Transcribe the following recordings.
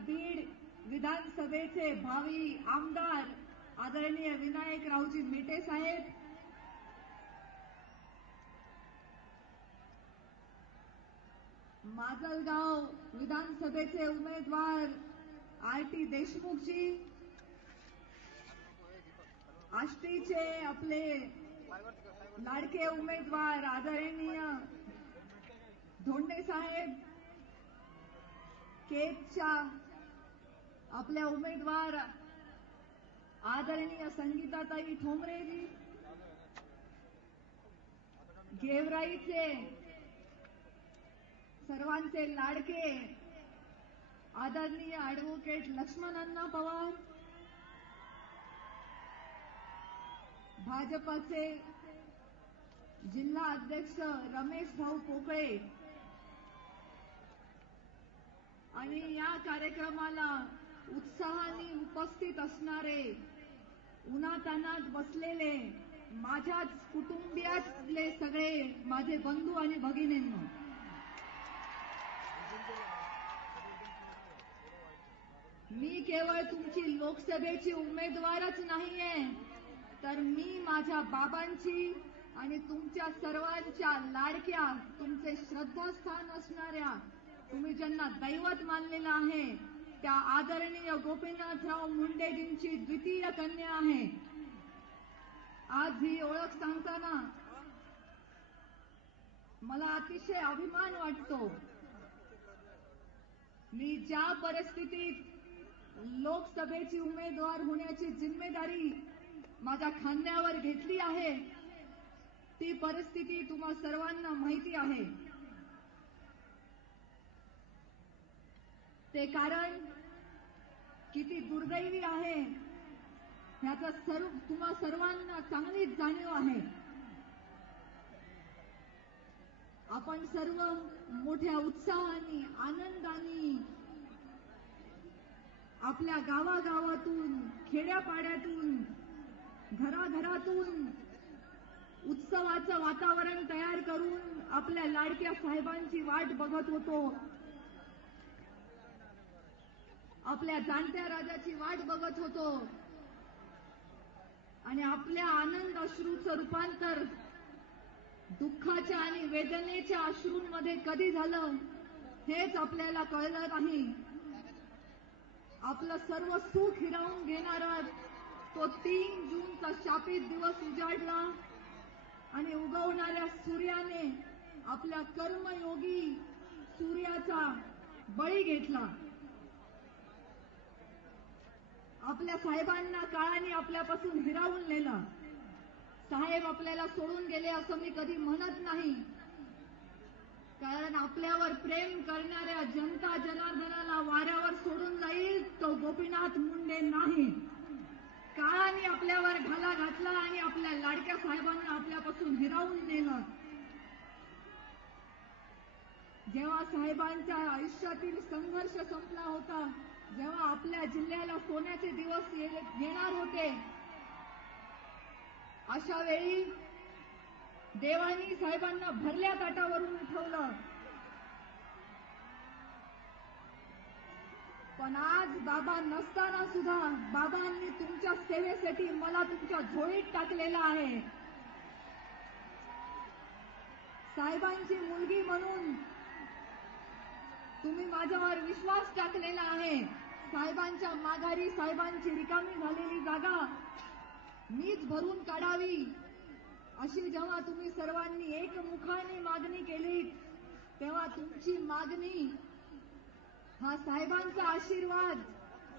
बीड विधानसभेचे भावी आमदार आदरणीय विनायकरावजी मेटे साहेब, माजलगाव विधानसभेचे उमेदवार आरटी देशमुखजी, आष्टीचे आपले लाडके उमेदवार आदरणीय धोंडे साहेब, केजच्या आपल्या उमेदवार आदरणीय संगीताताई ठोंबरेजी, गेवराईचे सर्वांचे लाडके आदरणीय ॲडव्होकेट लक्ष्मणअण्णा पवार, भाजपचे जिल्हा अध्यक्ष रमेश भाऊ पोकळे आणि या कार्यक्रमाला उत्साहाने उपस्थित असणारे, उन्हातान्हात बसलेले माझ्याच कुटुंबियातले सगळे माझे बंधू आणि भगिनींनो, मी केवळ तुमची लोकसभेची उमेदवारच नाहीये, तर मी माझ्या बाबांची आणि तुमच्या सर्वांच्या लाडक्या, तुमचे श्रद्धास्थान असणाऱ्या, तुम्ही ज्यांना दैवत मानलेलं आहे त्या आदरणीय गोपीनाथराव मुंडेजींची द्वितीय कन्या आहे. आज ही ओळख सांगताना मला अतिशय अभिमान वाटतो. मी ज्या परिस्थितीत लोकसभेची उमेदवार होण्याची जिम्मेदारी माझ्या खांद्यावर घेतली आहे, ती परिस्थिती तुम्हा सर्वांना माहिती आहे. ते कारण किती दुर्दैवी आहे ह्याचा तुम्हा सर्वांना चांगलीच जाणीव आहे. आपण सर्व मोठ्या उत्साहाने, आनंदाने आपल्या गावागावातून, खेड्यापाड्यातून, घराघरातून उत्सवाचं वातावरण तयार करून आपल्या लाडक्या साहेबांची वाट बघत होतो, आपल्या जाणत्या राजाची वाट बघत होतो आणि आपल्या आनंद अश्रूचं रूपांतर दुःखाच्या आणि वेदनेच्या अश्रूंमध्ये कधी झालं हेच आपल्याला कळलं नाही. आपलं सर्व सुख हिरावून घेणारा तो 3 जूनचा शापित दिवस उजाडला आणि उगवणाऱ्या सूर्याने आपल्या कर्मयोगी सूर्याचा बळी घेतला. आपल्या साहेबांना काळाने आपल्यापासून हिरावून नेलं. साहेब आपल्याला सोडून गेले असं मी कधी म्हणत नाही, कारण आपल्यावर प्रेम करणाऱ्या जनता जनार्दनाला वाऱ्यावर सोडून जाईल तो गोपीनाथ मुंडे नाही. काळाने आपल्यावर घाला घातला आणि आपल्या लाडक्या साहेबांना आपल्यापासून हिरावून नेलं. जेव्हा साहेबांच्या आयुष्यातील संघर्ष संपला होता, जेव्हा आपल्या जिल्ह्याला सोन्याचे दिवस येणार होते, अशा वेळी देवानी साहेबांना भरल्या ताटावरून उठवलं. पण आज बाबा नसताना सुद्धा बाबांनी तुमच्या सेवेसाठी मला तुमच्या झोळीत टाकलेलं आहे. साहेबांची मुलगी म्हणून तुम्ही माझ्यावर विश्वास टाकलेला आहे. साहेबांच्या माघारी साहेबांची रिकामी झालेली जागा मीच भरून काढावी अशी जेव्हा तुम्ही सर्वांनी एकमुखाने मागणी केली, तेव्हा तुमची मागणी हा साहेबांचा आशीर्वाद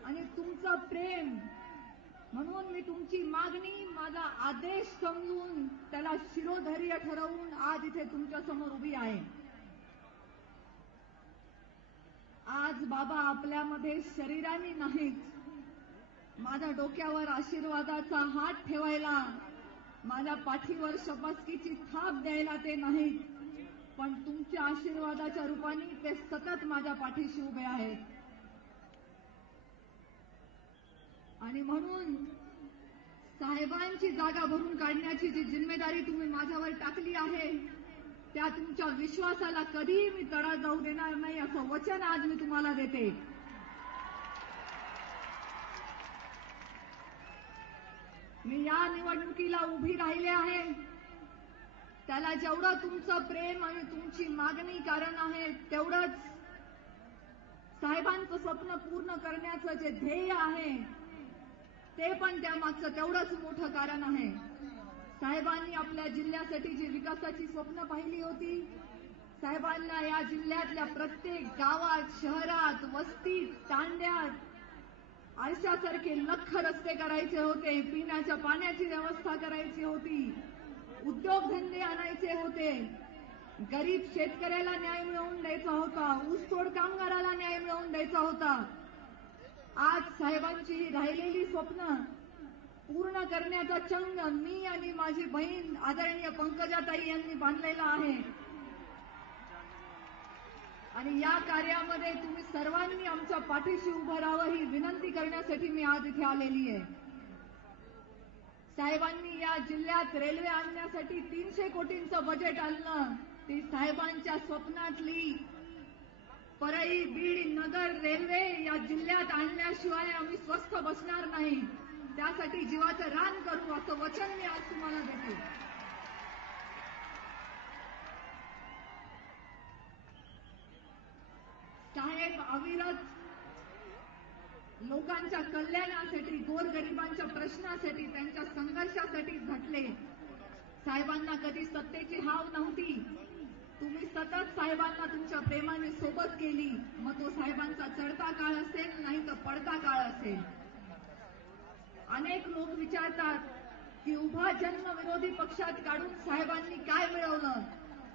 आणि तुमचं प्रेम म्हणून मी तुमची मागणी माझा आदेश समजून त्याला शिरोधार्य ठरवून आज इथे तुमच्या समोर उभी आहे. आज बाबा आपल्यामध्ये शरीराने नाहीत, माझ्या डोक्यावर आशीर्वादाचा हात ठेवायला, माझ्या पाठीवर शबासकीची थाप द्यायला ते नाहीत, पण तुमच्या आशीर्वादाच्या रूपाने ते सतत माझ्या पाठीशी उभे आहेत. आणि म्हणून साहेबांची जागा भरून काढण्याची जी जिम्मेदारी तुम्ही माझ्यावर टाकली आहे, त्या तुमच्या विश्वासाला कधीही मी तडा जाऊ देणार नाही असं वचन आज मी तुम्हाला देते. मी या निवडणुकीला उभी राहिले आहे त्याला जेवढं तुमचं प्रेम आणि तुमची मागणी कारण आहे तेवढंच साहेबांचं स्वप्न पूर्ण करण्याचं जे ध्येय आहे ते पण त्यामागचं तेवढंच मोठं कारण आहे. साहेबांनी आपल्या जिल्ह्यासाठी जी विकासाची स्वप्न पाहिली होती, साहेबांना या जिल्ह्यातल्या प्रत्येक गावात, शहरात, वस्तीत, तांड्यात आरशासारखे लख रस्ते करायचे होते, पिण्याच्या पाण्याची व्यवस्था करायची होती, उद्योगधंदे आणायचे होते, गरीब शेतकऱ्याला न्याय मिळवून द्यायचा होता, ऊसतोड कामगाराला न्याय मिळवून द्यायचा होता. आज साहेबांची ही राहिलेली स्वप्न पूर्ण करण्याचा चंग मी आणि माझी बहीण आदरणीय पंकजाताई यांनी बांधलेला आहे आणि या कार्यामध्ये तुम्ही सर्वांनी आमच्या पाठीशी उभं राहावं ही विनंती करण्यासाठी मी आज इथे आलेली आहे. साहेबांनी या जिल्ह्यात रेल्वे आणण्यासाठी 300 कोटींचं बजेट आणलं. ती साहेबांच्या स्वप्नातली परळी, बीड, नगर रेल्वे या जिल्ह्यात आणल्याशिवाय आम्ही स्वस्थ बसणार नाही. त्यासाठी जीवाचं रान करू असं वचन मी आज तुम्हाला देते. साहेब अविरत लोकांच्या कल्याणासाठी, गोरगरिबांच्या प्रश्नासाठी, त्यांच्या संघर्षासाठी झटले. साहेबांना कधी सत्तेची हाव नव्हती. तुम्ही सतत साहेबांना तुमच्या प्रेमाने सोबत केली. मग तो साहेबांचा चढता काळ असेल नाही तर पडता काळ असेल. अनेक लोक विचारतात की उभा जन्म विरोधी पक्षात काढून साहेबांनी काय मिळवलं,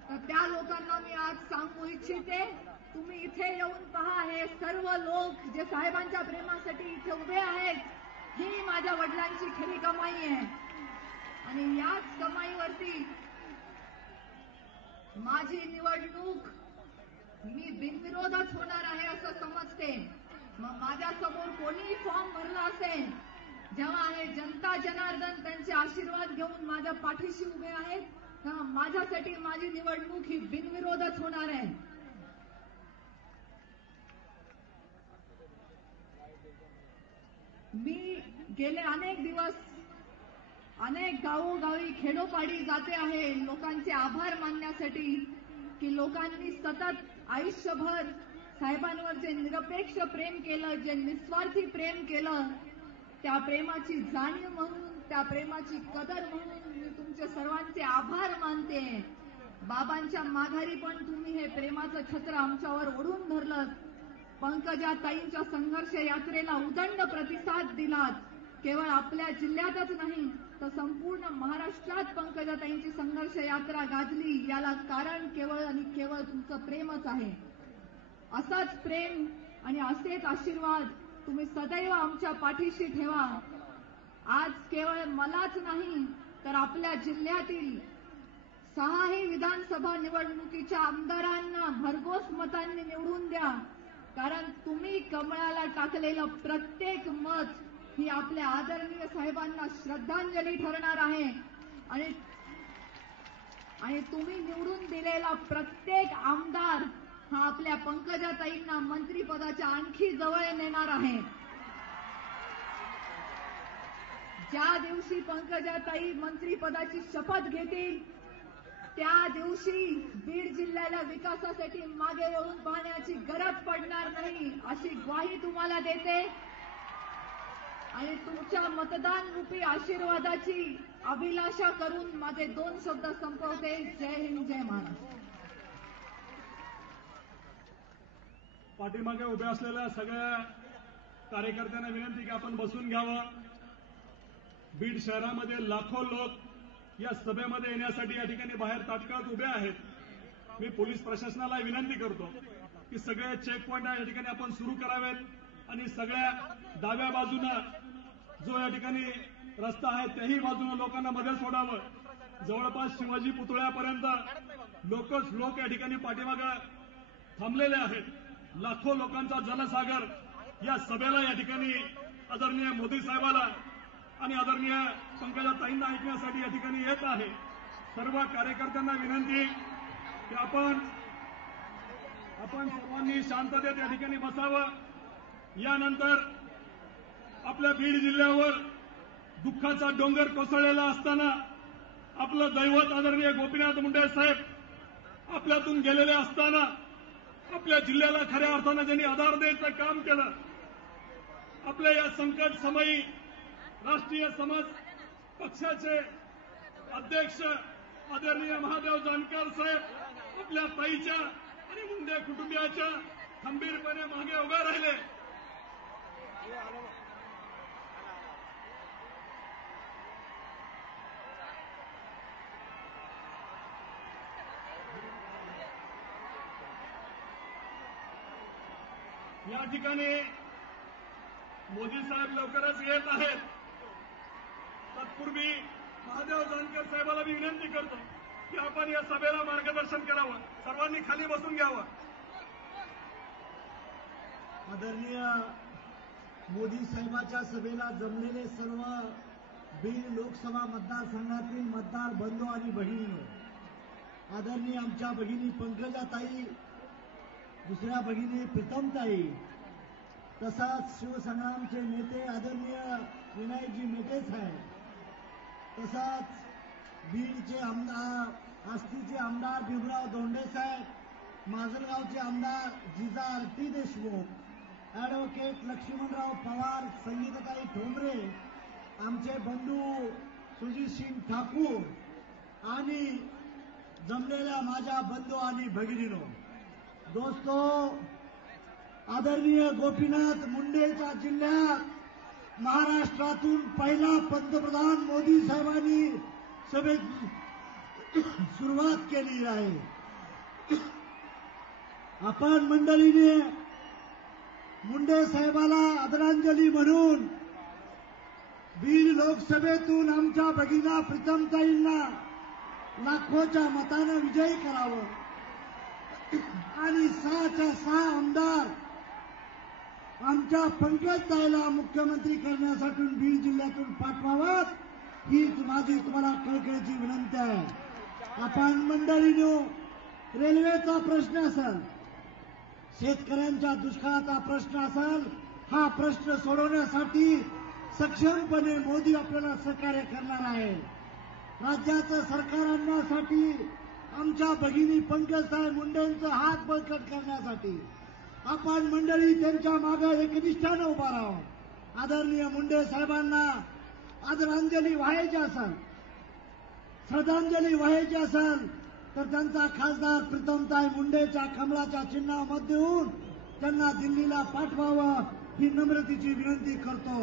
तर त्या लोकांना मी आज सांगू इच्छिते, तुम्ही इथे येऊन पहा. हे सर्व लोक जे साहेबांच्या प्रेमासाठी इथे उभे आहेत, ही माझ्या वडिलांची खरी कमाई आहे आणि याच कमाईवरती माझी निवडणूक मी बिनविरोधच होणार आहे असं समजते. मग माझ्यासमोर कोणीही फॉर्म भरला असेल, जेव्हा हे जनता जनार्दन त्यांचे आशीर्वाद घेऊन माझ्या पाठीशी उभे आहेत, तेव्हा माझ्यासाठी माझी निवडणूक ही बिनविरोधच होणार आहे. मी गेले अनेक दिवस अनेक गावोगावी खेडोपाडी जाते आहे लोकांचे आभार मानण्यासाठी की लोकांनी सतत आयुष्यभर साहेबांवर जे निरपेक्ष प्रेम केलं, जे निस्वार्थी प्रेम केलं, त्या प्रेमाची जाणीव म्हणून, त्या प्रेमाची कदर म्हणून मी तुमचे सर्वांचे आभार मानते. बाबांच्या माघारी पण तुम्ही हे प्रेमाचं छत्र आमच्यावर ओढून धरलं. पंकजाताईंच्या संघर्ष यात्रेला उदंड प्रतिसाद दिलात. केवळ आपल्या जिल्ह्यातच नाही तर संपूर्ण महाराष्ट्रात पंकजाताईंची संघर्ष यात्रा गाजली. याला कारण केवळ आणि केवळ तुमचं प्रेमच आहे. असंच प्रेम आणि असेच आशीर्वाद तुम्ही सदैव आमच्या पाठीशी ठेवा. आज केवळ मलाच नाही तर आपल्या जिल्ह्यातील 6ही विधानसभा निवडणुकीच्या आमदारांना भरघोस मतांनी निवडून द्या. कारण तुम्ही कमळाला टाकलेलं प्रत्येक मत ही आपल्या आदरणीय साहेबांना श्रद्धांजली ठरणार आहे आणि तुम्ही निवडून दिलेला प्रत्येक आमदार हा आपल्या पंकजाताईंना मंत्रिपदाच्या आणखी जवळ नेणार आहे. ज्या दिवशी पंकजाताई मंत्रिपदाची शपथ घेतील त्या दिवशी बीड जिल्ह्याला विकासासाठी मागे वळून पाहण्याची गरज पडणार नाही अशी ग्वाही तुम्हाला देते आणि तुमच्या मतदान रूपी आशीर्वादाची अभिलाषा करून माझे 2 शब्द संपवते. जय हिंद, जय महाराष्ट्र. पाठीमागे उभे असलेल्या सगळ्या कार्यकर्त्यांना विनंती की आपण बसून घ्यावं. बीड शहरामध्ये लाखो लोक या सभेमध्ये येण्यासाठी या ठिकाणी बाहेर ताटकळत उभे आहेत. मी पोलीस प्रशासनाला विनंती करतो की सगळे चेक पॉइंट या ठिकाणी आपण सुरू करावेत आणि सगळ्या डाव्या बाजूनं जो या ठिकाणी रस्ता आहे त्याही बाजूनं लोकांना मध्ये सोडावं. जवळपास शिवाजी पुतळ्यापर्यंत लोक या ठिकाणी पाठीमागं थांबलेले आहेत. लाखो लोकांचा जनसागर या सभेला या ठिकाणी आदरणीय मोदी साहेबाला आणि आदरणीय पंकजाताईंना ऐकण्यासाठी या ठिकाणी येत आहे. सर्व कार्यकर्त्यांना विनंती की आपण सर्वांनी शांततेत या ठिकाणी बसावं. यानंतर आपल्या बीड जिल्ह्यावर दुःखाचा डोंगर कोसळलेला असताना आपलं दैवत आदरणीय गोपीनाथ मुंडे साहेब आपल्यातून गेलेले असताना आपल्या जिल्ह्याला खऱ्या अर्थानं ज्यांनी आधार द्यायचं काम केलं, आपल्या या संकट समयी राष्ट्रीय समाज पक्षाचे अध्यक्ष आदरणीय महादेव जानकर साहेब आपल्या ताईच्या आणि मुंडे कुटुंबियाच्या खंबीरपणे मागे उभे राहिले. या ठिकाणी मोदी साहेब लवकरच येत आहेत. तत्पूर्वी महादेव जानकर साहेबाला मी विनंती करतो की आपण या सभेला मार्गदर्शन करावं. सर्वांनी खाली बसून घ्यावं. आदरणीय मोदी साहेबांच्या सभेला जमलेले सर्व बीड लोकसभा मतदारसंघातील मतदार बंधू आणि भगिनींनो, आदरणीय आमच्या भगिनी पंकजाताई, दुसऱ्या भगिनी प्रीतमताई, तसाच शिवसंग्रामचे नेते आदरणीय विनायकजी मेटे साहेब, तसाच बीडचे आमदार आष्टीचे आमदार भीमराव धोंडे साहेब, माजलगावचे आमदार जिजा आरती देशमुख, ॲडव्होकेट लक्ष्मणराव पवार, संगीताताई ठोंबरे, आमचे बंधू सुजितसिंग ठाकूर आणि जमलेल्या माझ्या बंधू आणि भगिनीनो, दोस्तो, आदरणीय गोपीनाथ मुंडेच्या जिल्ह्यात महाराष्ट्रातून पहिला पंतप्रधान मोदी साहेबांनी सभेची सुरुवात केली आहे. आपण मंडळीने मुंडे साहेबाला आदरांजली म्हणून बीड लोकसभेतून आमच्या भगिना प्रीतमताईंना लाखोच्या मतानं विजयी करावं आणि 6च्या 6 आमदार आमच्या पंकजताईला मुख्यमंत्री करण्यासाठी बीड जिल्ह्यातून पाठवावं, ही माझी तुम्हाला कळकळीची विनंती आहे. आपण मंडळीनो, रेल्वेचा प्रश्न असेल, शेतकऱ्यांच्या दुष्काळाचा प्रश्न असेल, हा प्रश्न सोडवण्यासाठी सक्षमपणे मोदी आपल्याला सहकार्य करणार आहे. राज्याचं सरकार आणण्यासाठी आमच्या भगिनी पंकजताई मुंडेंचा हात बळकट करण्यासाठी आपण मंडळी त्यांच्या मागे एकनिष्ठानं उभा राहावं. आदरणीय मुंडे साहेबांना आदरांजली व्हायची असेल, श्रद्धांजली व्हायची असेल तर त्यांचा खासदार प्रीतमताई मुंडेच्या कमळाच्या चिन्हावर मत देऊन त्यांना दिल्लीला पाठवावं, ही नम्रतेची विनंती करतो.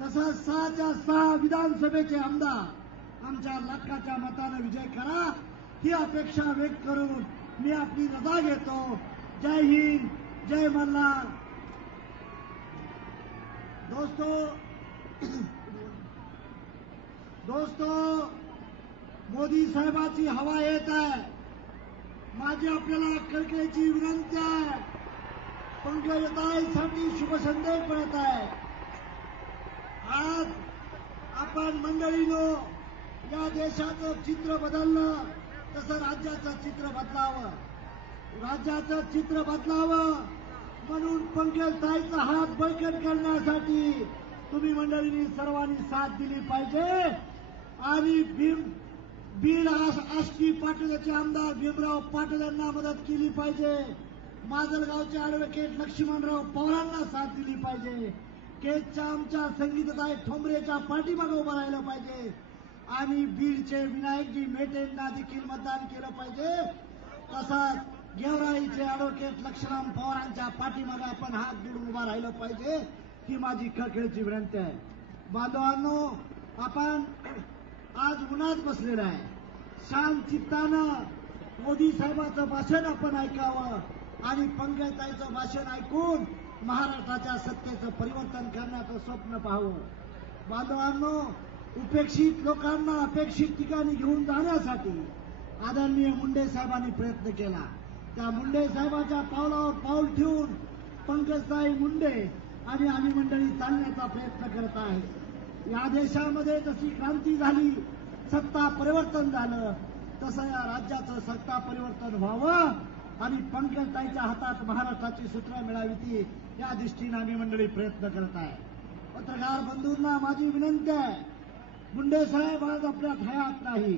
तसंच 6च्या 6 विधानसभेचे आमदार आमच्या लाखाच्या मतानं विजय करा, ही अपेक्षा व्यक्त करून मी आपली रजा घेतो. जय हिंद, जय मल्हार. दोस्तो, मोदी साहेबाची हवा येत आहे. माझी आपल्याला कळकळीची विनंती आहे, पंकजताईसाठी शुभसंदेश मिळत आहे. आज आपण मंडळीनो, या देशाचं चित्र बदललं तसं राज्याचं चित्र बदलावं. राज्याचं चित्र बदलावं म्हणून पंकजताईचा हात बळकट करण्यासाठी तुम्ही मंडळींनी सर्वांनी साथ दिली पाहिजे आणि बीड आष्टी पाटीलचे आमदार भीमराव पाटील यांना मदत केली पाहिजे. माजलगावचे ॲडव्होकेट लक्ष्मणराव पवारांना साथ दिली पाहिजे. केजच्या आमच्या संगीताताई ठोंबरेच्या पाठीमागे उभं राहिलं पाहिजे आणि बीडचे विनायकजी मेटेंना देखील मतदान केलं पाहिजे. तसंच गेवराईचे ॲडव्होकेट लक्ष्मण पवारांच्या पाठीमागे आपण हात जोडून उभा राहिलं पाहिजे, ही माझी कळकळीची विनंती आहे. बांधवांनो, आपण आज उन्हात बसलेलं आहे. शांत चित्तानं मोदी साहेबांचं भाषण आपण ऐकावं आणि पंकजताईचं भाषण ऐकून महाराष्ट्राच्या सत्तेचं परिवर्तन करण्याचं स्वप्न पाहावं. बांधवांनो, उपेक्षित लोकांना अपेक्षित ठिकाणी घेऊन जाण्यासाठी आदरणीय मुंडे साहेबांनी प्रयत्न केला. त्या मुंडे साहेबांच्या पावलावर पाऊल ठेवून पंकजताई मुंडे आणि आम्ही मंडळी चालण्याचा प्रयत्न करत आहे. या देशामध्ये जशी क्रांती झाली, सत्ता परिवर्तन झालं, तसं या राज्याचं सत्ता परिवर्तन व्हावं आणि पंकजताईच्या हातात महाराष्ट्राची सूत्र मिळावी, या दृष्टीने आम्ही मंडळी प्रयत्न करत आहे. पत्रकार बंधूंना माझी विनंती आहे, मुंडे साहेब आज आपल्यात हयात नाही.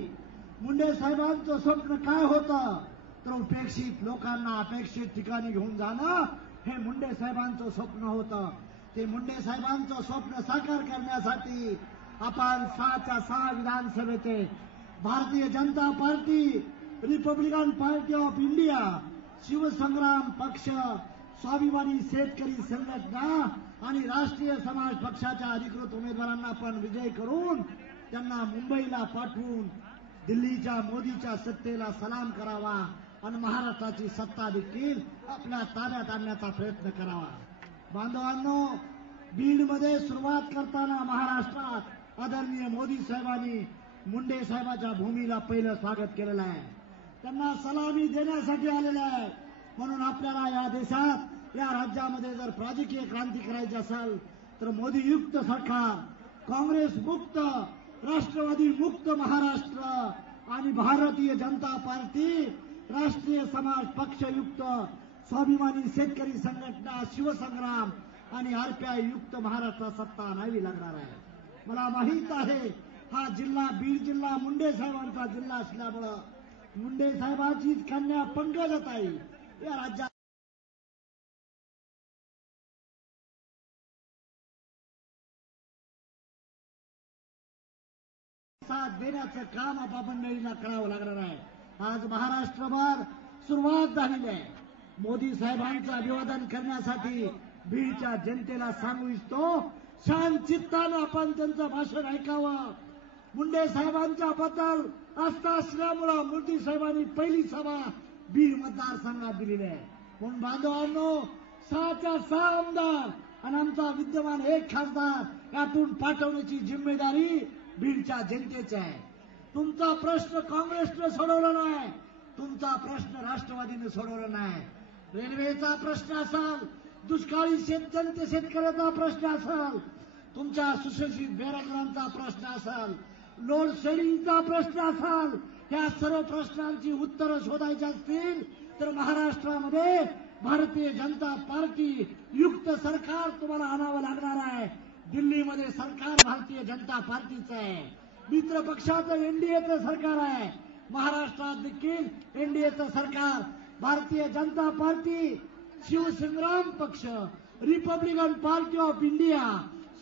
मुंडे साहेबांचं स्वप्न काय होतं तर उपेक्षित लोकांना अपेक्षित ठिकाणी घेऊन जाणं हे मुंडे साहेबांचं स्वप्न होतं. ते मुंडे साहेबांचं स्वप्न साकार करण्यासाठी आपण 6च्या 6 विधानसभेचे Bharatiya Janata party, Republican party of India, Shivsangram पक्ष, स्वाभिमानी शेतकरी संघटना आणि राष्ट्रीय समाज पक्षाच्या अधिकृत उमेदवारांना पण विजय करून त्यांना मुंबईला पाठवून दिल्लीच्या मोदीच्या सत्तेला सलाम करावा आणि महाराष्ट्राची सत्ता देखील आपल्या ताब्यात आणण्याचा प्रयत्न करावा. बांधवांनो, बीडमध्ये सुरुवात करताना महाराष्ट्रात आदरणीय मोदी साहेबांनी मुंडे साहेबांच्या भूमीला पहिलं स्वागत केलेलं आहे. त्यांना सलामी देण्यासाठी आलेलं आहे. म्हणून आपल्याला या देशात, या राज्यामध्ये जर राजकीय क्रांती करायची असेल तर मोदीयुक्त सरकार, काँग्रेस मुक्त, राष्ट्रवादी मुक्त महाराष्ट्र आणि भारतीय जनता पार्टी, राष्ट्रीय समाज पक्षयुक्त, स्वाभिमानी शेतकरी संघटना, शिवसंग्राम आणि आरपीआय युक्त महाराष्ट्रात सत्ता आणावी लागणार आहे. मला माहित आहे हा जिल्हा, बीड जिल्हा मुंडे साहेबांचा जिल्हा असल्यामुळं मुंडे साहेबांचीच कन्या पंकजाताई या राज्यात साथ देण्याचं काम आपण मंडळींना करावं लागणार आहे. आज महाराष्ट्रभर सुरुवात झालेली आहे. मोदी साहेबांचं अभिवादन करण्यासाठी बीडच्या जनतेला सांगू इच्छितो, शांत चित्तानं आपण त्यांचं भाषण ऐकावं. मुंडे साहेबांच्या बद्दल आस्था असल्यामुळं मोदी साहेबांनी पहिली सभा बीड मतदारसंघात दिलेली आहे. म्हणून बांधवांनो, 6च्या 6 आमदार आणि आमचा विद्यमान 1 खासदार यातून पाठवण्याची जिम्मेदारी बीडच्या जनतेची आहे. तुमचा प्रश्न काँग्रेसनं सोडवला नाही, तुमचा प्रश्न राष्ट्रवादीने सोडवला नाही. रेल्वेचा प्रश्न असेल, दुष्काळी शेतकऱ्याचा प्रश्न असेल, तुमच्या सुशिक्षित बेरोजगारांचा प्रश्न असेल, लोड शेडिंगचा प्रश्न असेल, या सर्व प्रश्नांची उत्तरं शोधायची असतील तर महाराष्ट्रामध्ये भारतीय जनता पार्टी युक्त सरकार तुम्हाला आणावं लागणार आहे. दिल्लीमध्ये सरकार भारतीय जनता पार्टीचं आहे, मित्र पक्षाचं एनडीएचं सरकार आहे. महाराष्ट्रात देखील एनडीएचं सरकार भारतीय जनता पार्टी, शिवसंग्राम पक्ष, रिपब्लिकन पार्टी ऑफ इंडिया,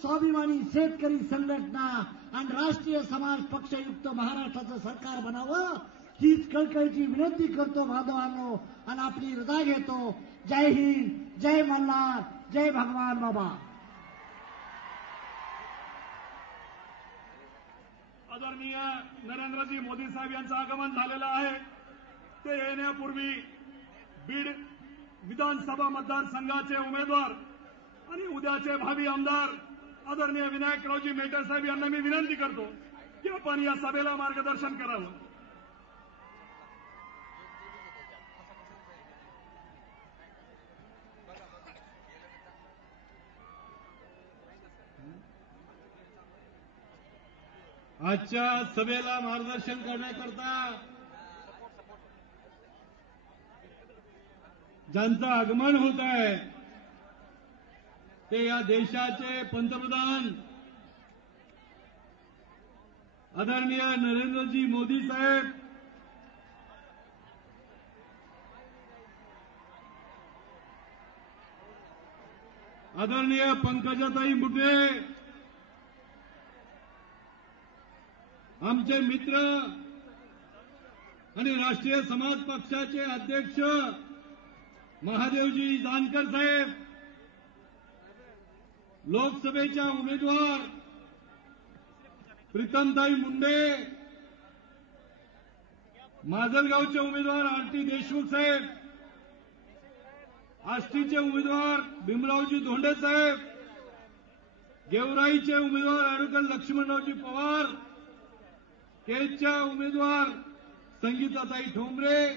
स्वाभिमानी शेतकरी संघटना आणि राष्ट्रीय समाज पक्षयुक्त महाराष्ट्राचं सरकार बनावं हीच कळकळीची विनंती करतो बांधवांनो आणि आपली रजा घेतो. जय हिंद, जय मल्हार, जय भगवान बाबा. आदरणीय नरेंद्रजी मोदी साहेब यांचं आगमन झालेलं आहे. ते येण्यापूर्वी बीड विधानसभा मतदारसंघाचे उमेदवार आणि उद्याचे भावी आमदार आदरणीय विनायकरावजी मेटे साहेब यांना मी विनंती करतो की आपण या सभेला मार्गदर्शन करावं. आजच्या सभेला मार्गदर्शन करण्याकरता ज्यांचं आगमन होत आहे ते या देशाचे पंतप्रधान आदरणीय नरेंद्रजी मोदी साहेब, आदरणीय पंकजाताई मुंडे, आमचे मित्र आणि राष्ट्रीय समाज पक्षाचे अध्यक्ष महादेवजी जानकर साहेब, लोकसभेच्या उमेदवार प्रीतमताई मुंडे, माजलगावचे उमेदवार आरती देशमुख साहेब, आष्टीचे उमेदवार भीमरावजी धोंडे साहेब, गेवराईचे उमेदवार ॲडव्होकेट लक्ष्मणरावजी पवार, केजच्या उमेदवार संगीताताई ठोंबरे,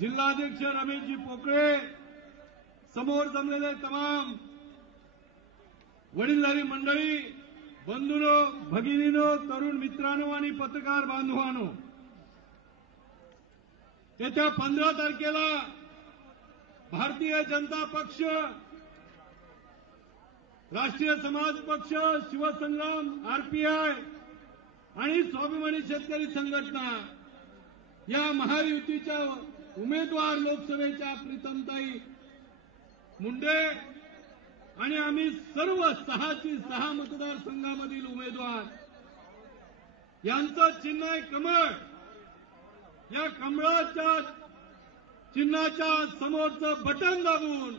जिल्हाध्यक्ष रमेशजी पोकळे, समोर जमलेले तमाम वडीलधारी मंडळी, बंधूंनो, भगिनीनो, तरुण मित्रांनो आणि पत्रकार बांधवांनो, येत्या 15 तारखेला भारतीय जनता पक्ष राष्ट्रीय समाज पक्ष, शिवसंग्राम, आरपीआय आणि स्वाभिमानी शेतकरी संघटना या महायुतीच्या उमेदवार लोकसभेच्या प्रीतमताई मुंडे आणि आम्ही सर्व 6 मतदारसंघामधील उमेदवार यांचं चिन्ह आहे कमळ. या कमळाच्या चिन्हाच्या समोरचं बटन दाबून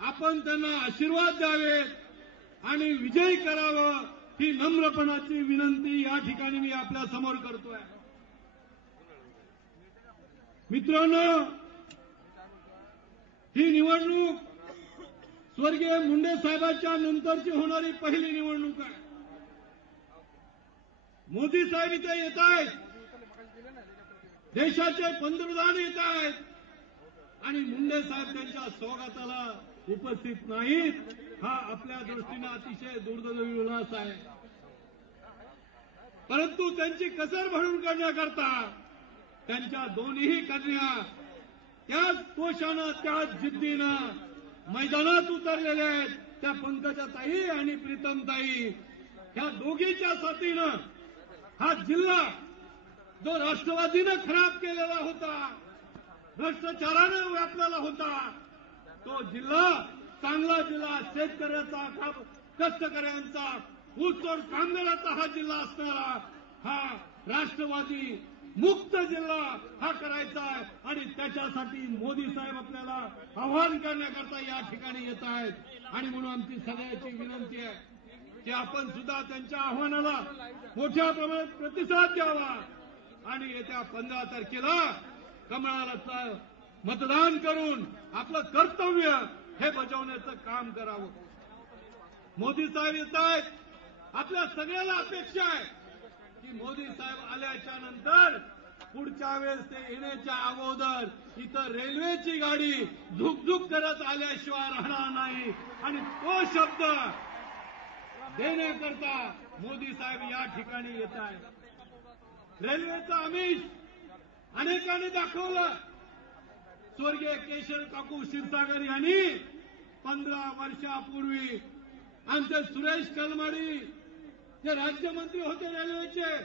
आपण त्यांना आशीर्वाद द्यावेत आणि विजयी करावं ही नम्रपणाची विनंती या ठिकाणी मी आपल्या समोर करतोय. मित्रांनो, ही निवडणूक स्वर्गीय मुंडे साहेबांच्या नंतरची होणारी पहिली निवडणूक आहे. मोदी साहेब इथे येत आहेत, देशाचे पंतप्रधान येत आहेत आणि मुंडे साहेब त्यांच्या स्वागताला उपस्थित नाहीत. हा आपल्या दृष्टीने अतिशय दुर्दैवी विलास आहे. परंतु त्यांची कसर भरून काढण्याकरता त्यांच्या दोन्ही कन्या त्याच तोषानं, त्याच जिद्दीनं मैदानात उतरलेल्या आहेत. त्या पंकजाताई आणि प्रीतमताई ह्या दोघीच्या साथीनं हा जिल्हा जो राष्ट्रवादीनं खराब केलेला होता, भ्रष्टाचारानं व्यापलेला होता, तो जिल्हा चांगला जिल्हा, शेतकऱ्याचा, कष्टकऱ्यांचा, ऊसतोड कामगाराचा हा जिल्हा असणारा हा राष्ट्रवादी मुक्त जिल्हा हा करायचा आहे. आणि त्याच्यासाठी मोदी साहेब आपल्याला आवाहन करण्याकरता या ठिकाणी येत आहेत. आणि म्हणून आमची सगळ्याची विनंती आहे की आपण सुद्धा त्यांच्या आव्हानाला मोठ्या प्रमाणात प्रतिसाद द्यावा आणि येत्या 15 तारखेला कमळाला मतदान करून आपलं कर्तव्य हे बजावण्याचं काम करावं. मोदी साहेब येत आहेत. आपल्या सगळ्याला अपेक्षा आहे की मोदी साहेब आल्याच्या नंतर पुढच्या वेळेस ते येण्याच्या अगोदर इथं रेल्वेची गाडी झुकझुक करत आल्याशिवाय राहणार नाही. आणि तो शब्द देण्याकरता मोदी साहेब या ठिकाणी येत आहेत. रेल्वेचं आमिष अनेकांनी दाखवलं. स्वर्गीय केशर काकू क्षीरसागर यांनी 15 वर्षापूर्वी आमचे सुरेश कलमाडी जे राज्यमंत्री होते रेल्वेचे,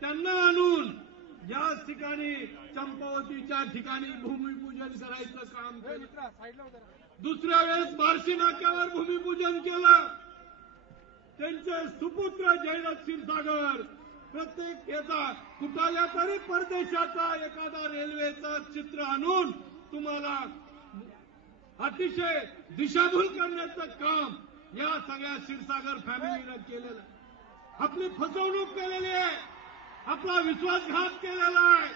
त्यांना आणून या ठिकाणी चंपावतीच्या ठिकाणी भूमिपूजन करायचं काम केलं. दुसऱ्या वेळेस बार्शी नाक्यावर भूमिपूजन केलं. त्यांचे सुपुत्र जयदत्त क्षीरसागर प्रत्येक याचा कुठल्या तरी परदेशाचा एखादा रेल्वेचं चित्र आणून तुम्हाला अतिशय दिशाभूल करण्याचं काम या सगळ्या क्षीरसागर फॅमिलीनं केलेलं. आपली फसवणूक केलेली आहे, आपला विश्वासघात केलेला आहे.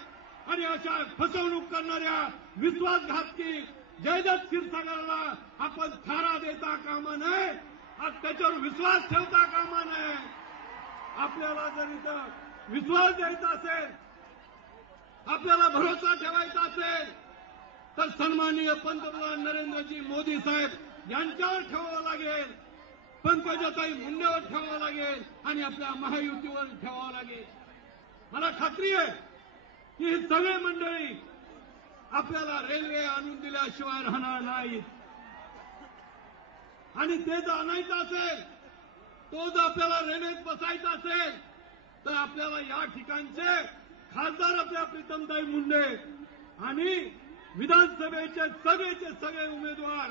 आणि अशा फसवणूक करणाऱ्या विश्वासघातकी जयदत्त क्षीरसागरला आपण थारा देता कामा नये, आज त्याच्यावर विश्वास ठेवता कामा नये. आपल्याला जर इथं विश्वास द्यायचा असेल, आपल्याला भरोसा ठेवायचा असेल तर सन्माननीय पंतप्रधान नरेंद्रजी मोदी साहेब यांच्यावर ठेवावं लागेल, पंकजाताई मुंडेवर ठेवावं लागेल आणि आपल्या महायुतीवर ठेवावं लागेल. मला खात्री आहे की ही सगळी मंडळी आपल्याला रेल्वे आणून दिल्याशिवाय राहणार नाहीत. आणि ते जर आणायचं असेल, तो जर आपल्याला रेल्वेत बसायचा असेल तर आपल्याला या ठिकाणचे खासदार आपल्या प्रीतमताई मुंडे आणि विधानसभेचे सगळे उमेदवार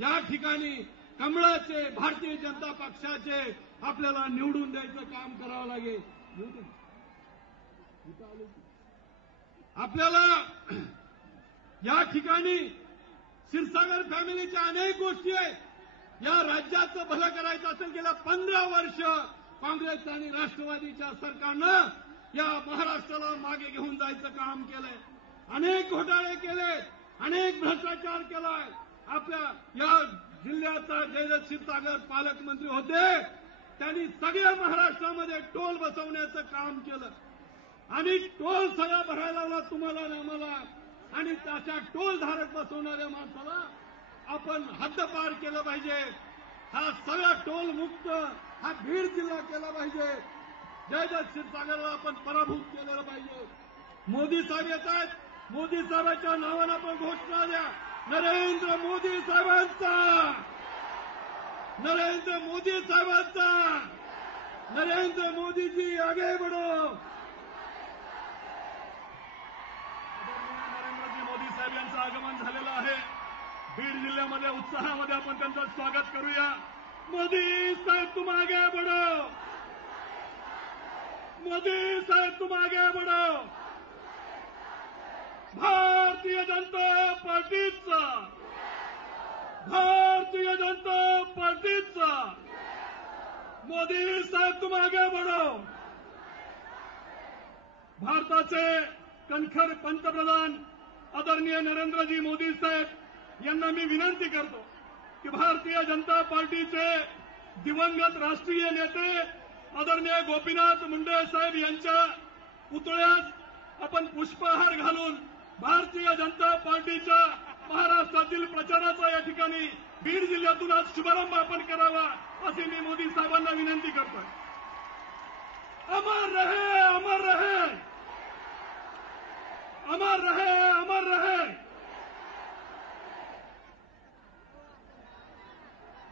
या ठिकाणी कमळाचे, भारतीय जनता पक्षाचे आपल्याला निवडून द्यायचं काम करावं लागेल. आपल्याला या ठिकाणी क्षीरसागर फॅमिलीच्या अनेक गोष्टी आहेत. या राज्याचं भलं करायचं असेल, गेल्या 15 वर्ष काँग्रेस आणि राष्ट्रवादीच्या सरकारनं या महाराष्ट्राला मागे घेऊन जायचं काम केलंय. अनेक घोटाळे केले, अनेक भ्रष्टाचार केलाय. आपल्या या जिल्ह्याचा जयदत्त क्षीरसागर पालकमंत्री होते, त्यांनी सगळ्या महाराष्ट्रामध्ये टोल बसवण्याचं काम केलं आणि टोल सगळा भरायला लावला तुम्हाला आणि आम्हाला. आणि अशा टोल धारक बसवणाऱ्या माणसाला आपण हद्दपार केलं पाहिजे. हा सगळा टोल मुक्त हा बीड जिल्हा केला पाहिजे. जयदत्त क्षीरसागरला आपण पराभूत केलेलं पाहिजे. मोदी साहेब येत आहेत. मोदी साहेबांच्या नावानं आपण घोषणा द्या, नरेंद्र मोदी साहेबांचा नरेंद्र मोदी साहेबांचा नरेंद्र मोदीजी आगे बढ़ो. नरेंद्रजी मोदी साहेब यांचं आगमन झालेलं आहे. बीड जिल्ह्यामध्ये उत्साहामध्ये आपण त्यांचं स्वागत करूया. मोदी साहेब तुम आगे बढ़ो. मोदी साहेब तुम आगे बढ़ो. भारतीय जनता पार्टीचा भारतीय जनता पार्टीचा मोदी साहेब तुम आगे बढ़ो. भारताचे कणखर पंतप्रधान आदरणीय नरेंद्रजी मोदी साहेब यांना मी विनंती करतो की भारतीय जनता पार्टीचे दिवंगत राष्ट्रीय नेते आदरणीय गोपीनाथ मुंडे साहेब यांच्या पुतळ्यास आपण पुष्पहार घालून भारतीय जनता पार्टीच्या महाराष्ट्रातील प्रचाराचा या ठिकाणी बीड जिल्ह्यातून आज शुभारंभ आपण करावा अशी मी मोदी साहेबांना विनंती करतोय. अमर रहे अमर रहे अमर रहे अमर रहे.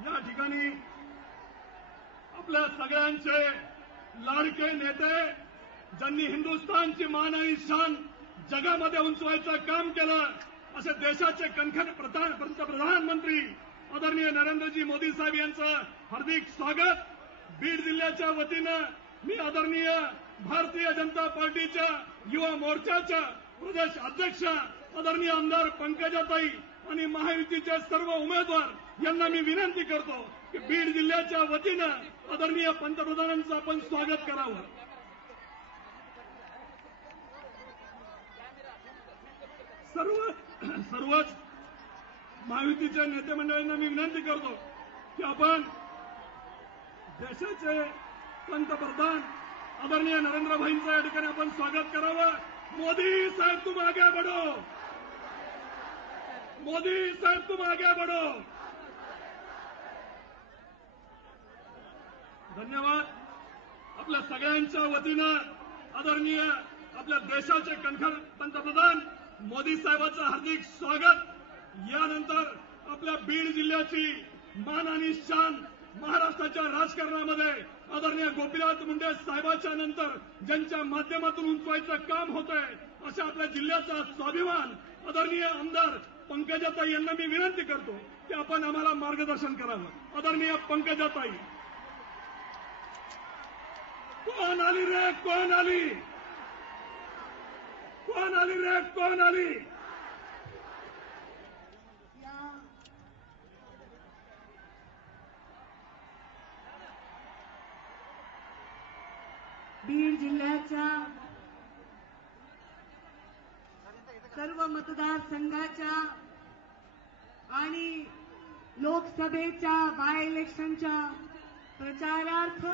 या ठिकाणी आपल्या सगळ्यांचे लाडके नेते ज्यांनी हिंदुस्थानची मान आणि शान जगामध्ये उंचवायचं काम केलं असे देशाचे कणखर पंतप्रधानमंत्री आदरणीय नरेंद्रजी मोदी साहेब यांचं हार्दिक स्वागत. बीड जिल्ह्याच्या वतीनं मी आदरणीय भारतीय जनता पार्टीच्या युवा मोर्चाच्या प्रदेश अध्यक्ष आदरणीय आमदार पंकजाताई आणि महायुतीचे सर्व उमेदवार यांना मी विनंती करतो की बीड जिल्ह्याच्या वतीनं आदरणीय पंतप्रधानांचं आपण स्वागत करावं. सर्वच महायुतीच्या नेते मंडळींना मी विनंती करतो की आपण देशाचे पंतप्रधान आदरणीय नरेंद्र भाईंचं या ठिकाणी आपण स्वागत करावं. मोदी साहेब तुम आगे बढ़ो. मोदी साहेब तुम आगे बढ़ो. धन्यवाद. आपल्या सगळ्यांच्या वतीनं आदरणीय आपल्या देशाचे कणखर पंतप्रधान मोदी साहेबांचं हार्दिक स्वागत. यानंतर आपल्या बीड जिल्ह्याची मान आणि शान महाराष्ट्राच्या राजकारणामध्ये आदरणीय गोपीनाथ मुंडे साहेबांच्या नंतर ज्यांच्या माध्यमातून उंचवायचं काम होतंय अशा आपल्या जिल्ह्याचा स्वाभिमान आदरणीय आमदार पंकजाताई यांना मी विनंती करतो की आपण आम्हाला मार्गदर्शन करावं. आदरणीय पंकजाताई. कोण आली रे कोण आली. कोण आली रे कोण आली. बीड जिल्ह्याच्या सर्व मतदारसंघाच्या आणि लोकसभेच्या बाय इलेक्शनच्या प्रचारार्थ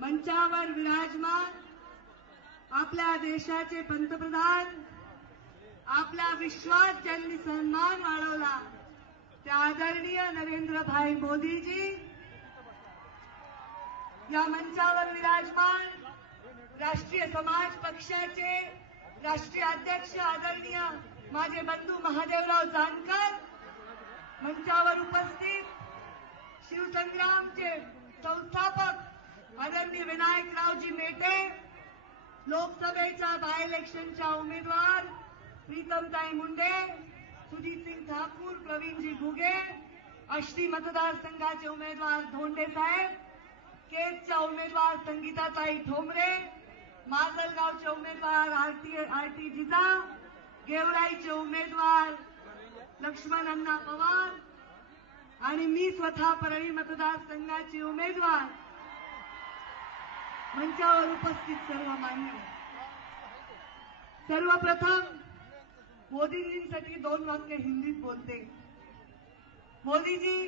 मंचावर विराजमान आपल्या देशाचे पंतप्रधान, आपला विश्वास ज्यांनी सन्मान वाढवला त्या आदरणीय नरेंद्रभाई मोदीजी या मंचावर विराजमान राष्ट्रीय समाज पक्षाचे राष्ट्रीय अध्यक्ष आदरणीय माझे बंधू महादेवराव जानकर, मंचावर उपस्थित शिवसंग्रामचे संस्थापक आदरणीय विनायकरावजी मेटे, लोकसभेच्या बाय इलेक्शनच्या उमेदवार प्रीतमताई मुंडे, सुजीतसिंग ठाकूर, प्रवीणजी घुगे, आष्टी मतदारसंघाचे उमेदवार धोंडे साहेब, केजच्या उमेदवार संगीताताई ठोंबरे, माजलगावचे उमेदवार आरटी जिजा, गेवराईचे उमेदवार लक्ष्मण अण्णा पवार आणि मी स्वतः परळी मतदारसंघाचे उमेदवार. मंचावर उपस्थित सर्व मान्य. सर्वप्रथम मोदीजींसाठी 2 वाक्य हिंदीत बोलते. मोदी जी,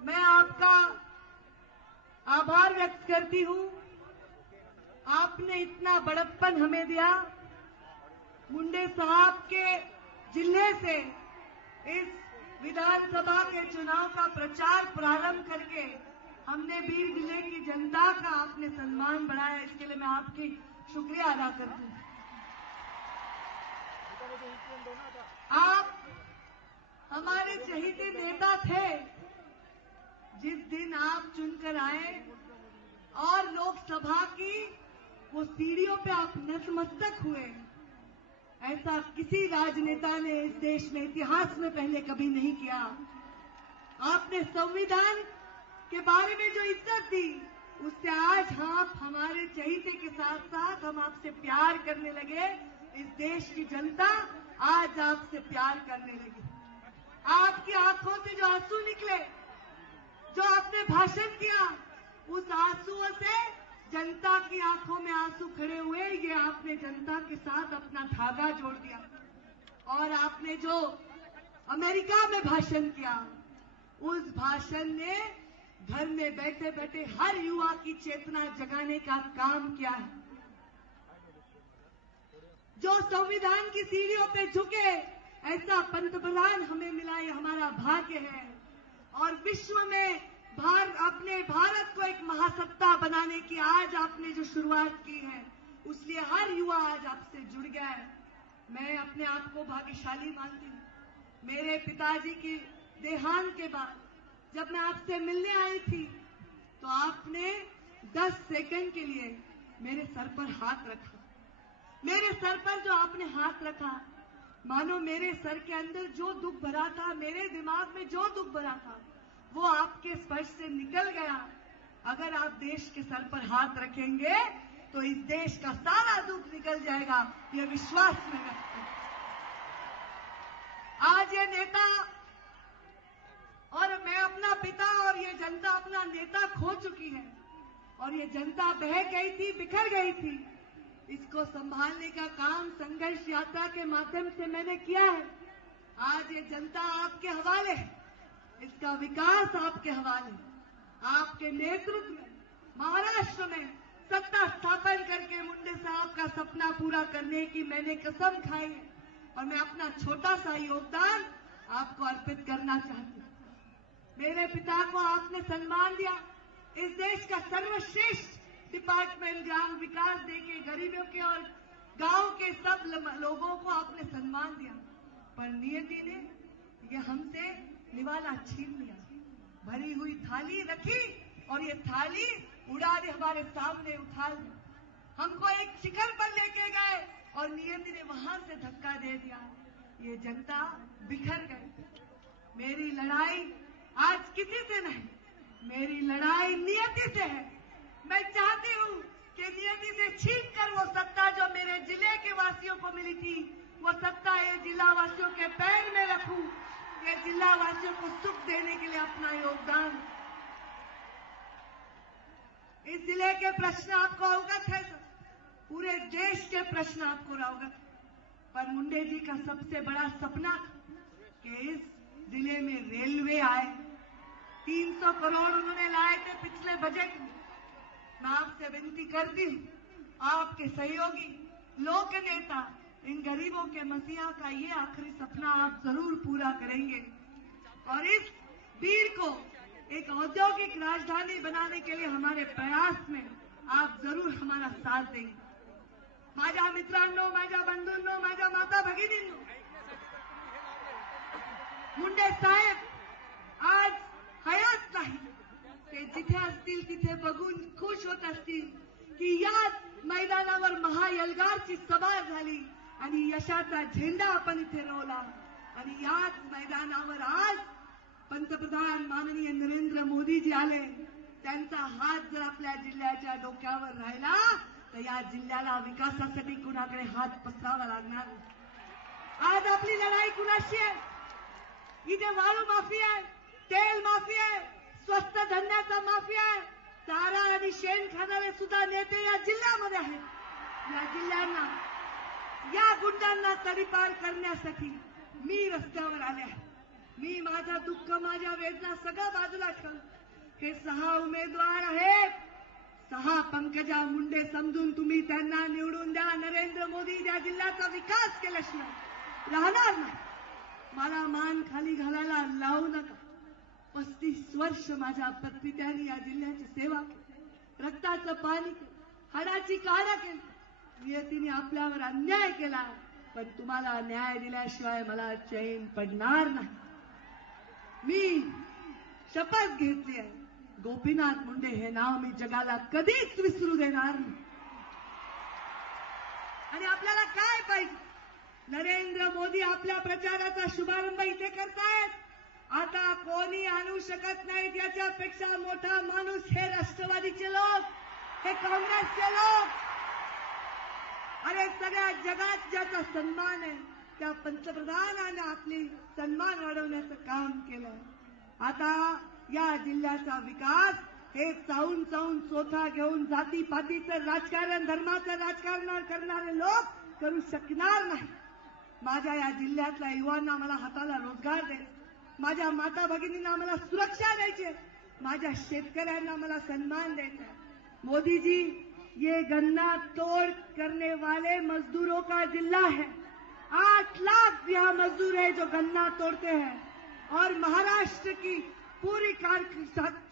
मैं आपका आभार व्यक्त करती हूं. आपने इतना बड़प्पन हमें दिया. मुंडे साहब के जिले से इस विधानसभा के चुनाव का प्रचार प्रारंभ करके हमने बीड जिले की जनता का आपने सम्मान बढ़ाया. इसके लिए मैं आपकी शुक्रिया अदा करती हूं. आप हमारे चहेते नेता थे. जिस दिन आप चुनकर आए और लोकसभा की वो सीढ़ियों पे आप नतमस्तक हुए, ऐसा किसी राजनेता ने इस देश में इतिहास में पहले कभी नहीं किया। आपने संविधान के बारे में जो इज्जत दी, उससे आज आप हमारे चहीते के साथ साथ हम आपसे प्यार करने लगे। इस देश की जनता आज आपसे प्यार करने लगी। आपकी आंखों से जो आंसू निकले, जो आपने भाषण किया, उस आंसुओं से जनता की आंखों में आंसू खड़े हुए। ये आपने जनता के साथ अपना धागा जोड़ दिया। और आपने जो अमेरिका में भाषण किया, उस भाषण ने घर में बैठे बैठे हर युवा की चेतना जगाने का काम किया है। जो संविधान की सीढ़ियों पे झुके, ऐसा पंतप्रधान हमें मिला, ये हमारा भाग्य है। और विश्व में अपने भारत को एक महासत्ता बनाने की आज आपने जो शुरुआत की है, उसलिए हर युवा आज आपसे जुड़ गया है। मैं अपने आप को भाग्यशाली मानती हूँ। मेरे पिताजी की देहांत के बाद जब मैं आपसे मिलने आई थी, तो आपने 10 सेकंड के लिए मेरे सर पर हाथ रखा। मेरे सर पर जो आपने हाथ रखा, मानो मेरे सर के अंदर जो दुख भरा था, मेरे दिमाग में जो दुख भरा था, वो आपके स्पर्श से निकल गया। अगर आप देश के सर पर हाथ रखेंगे तो इस देश का सारा दुख निकल जाएगा, ये विश्वास में रखते हैं। आज ये नेता और मैं अपना पिता और ये जनता अपना नेता खो चुकी है, और ये जनता बह गई थी, बिखर गई थी। इसको संभालने का काम संघर्ष यात्रा के माध्यम से मैंने किया है। आज ये जनता आपके हवाले है, इसका विकास आपके हवाले। आपके नेतृत्व में महाराष्ट्र में सत्ता स्थापन करके मुंडे साहब का सपना पूरा करने की मैंने कसम खाई है, और मैं अपना छोटा सा योगदान आपको अर्पित करना चाहती हूँ। मेरे पिता को आपने सम्मान दिया, इस देश का सर्वश्रेष्ठ डिपार्टमेंट ग्राम विकास देके गरीबों के और गांव के सब लोगों को आपने सम्मान दिया, पर नियति ने ये हमसे निवाला छीन लिया। भरी हुई थाली रखी और ये थाली उड़ा दे, हमारे सामने उठा लिया। हमको एक शिखर पर लेके गए और नियति ने वहां से धक्का दे दिया। ये जनता बिखर गई। मेरी लड़ाई आज किसी से नहीं, मेरी लड़ाई नियति से है। मैं चाहती हूँ कि नियति से छीन कर वो सत्ता जो मेरे जिले के वासियों को मिली थी, वो सत्ता ये जिला वासियों के पैर में रखूं, ये जिला वासियों को सुख देने के लिए अपना योगदान। इस जिले के प्रश्न आपको अवगत है सर, पूरे देश के प्रश्न आपको अवगत है, पर मुंडे जी का सबसे बड़ा सपना कि इस जिले में रेलवे आए। 300 करोड़ उन्होंने लाए थे पिछले बजट में। मैं आपसे विनती करती हूँ, आपके सहयोगी लोक नेता, इन गरीबों के मसीहा का ये आखिरी सपना आप जरूर पूरा करेंगे, और इस बीड़ को एक औद्योगिक राजधानी बनाने के लिए हमारे प्रयास में आप जरूर हमारा साथ देंगे। माझ्या मित्रांनो, माझ्या बंधूंनो, माझ्या माता भगिनींनो, मुंडे साहेब आज हयात नाही, ते जिथे असतील तिथे बघून खुश होत असतील की याच मैदानावर महायलगारची सभा झाली आणि यशाचा झेंडा आपण इथे रोवला, आणि याच मैदानावर आज पंतप्रधान माननीय नरेंद्र मोदीजी आले। त्यांचा हात जर आपल्या जिल्ह्याच्या डोक्यावर राहिला तर या जिल्ह्याला विकासासाठी कुणाकडे हात पसरावा लागणार। आज आपली लढाई कुणाशी आहे? इथे वाळू माफी आहे, तेल माफी आहे, स्वस्त धान्याचा माफिया आहे, चारा आणि शेण खाणारे सुद्धा नेते या जिल्ह्यामध्ये आहेत। या जिल्ह्यांना, या गुंडांना तडीपार करण्यासाठी मी रस्त्यावर आले आहे। मी माझा दुःख, माझ्या वेदना सगळं बाजूला ठेवून हे 6 उमेदवार आहेत, 6 पंकजा मुंडे समजून तुम्ही त्यांना निवडून द्या। नरेंद्र मोदी या जिल्ह्याचा विकास केल्याशिवाय राहणार नाही। मला मान खाली घालायला लावू नका। 35 वर्ष माझ्या पित्याने या जिल्ह्याची सेवा केली, रक्ताचं पाणी केलं, हाडाची काळा केली। नियतीने आपल्यावर अन्याय केला, पण तुम्हाला न्याय दिल्याशिवाय मला चैन पडणार नाही। मी शपथ घेतली आहे, गोपीनाथ मुंडे हे नाव मी जगाला कधीच विसरू देणार नाही. आणि आपल्याला काय पाहिजे? नरेंद्र मोदी आपल्या प्रचाराचा शुभारंभ इथे करतायत. आता कोणी आणू शकत नाहीत याच्यापेक्षा मोठा माणूस हे राष्ट्रवादीचे लोक, हे काँग्रेसचे लोक. अरे सगळ्या जगात ज्याचा सन्मान आहे त्या पंतप्रधानाने आपली सन्मान वाढवण्याचं काम केलं. आता या जिल्ह्याचा विकास हे चावून चावून चोथा घेऊन जातीपातीचं राजकारण, धर्माचं राजकारण करणारे लोक करू शकणार नाही. माझ्या या जिल्ह्यातल्या युवांना मला हाताला रोजगार द्यायचा, माझ्या माता भगिनींना मला सुरक्षा द्यायची, माझ्या शेतकऱ्यांना मला सन्मान द्यायचा. मोदी जी, ये गन्ना तोड़ करने वाले मजदूरों का जिला है. 8 लाख यहाँ मजदूर है जो गन्ना तोड़ते हैं. और महाराष्ट्र की पूरी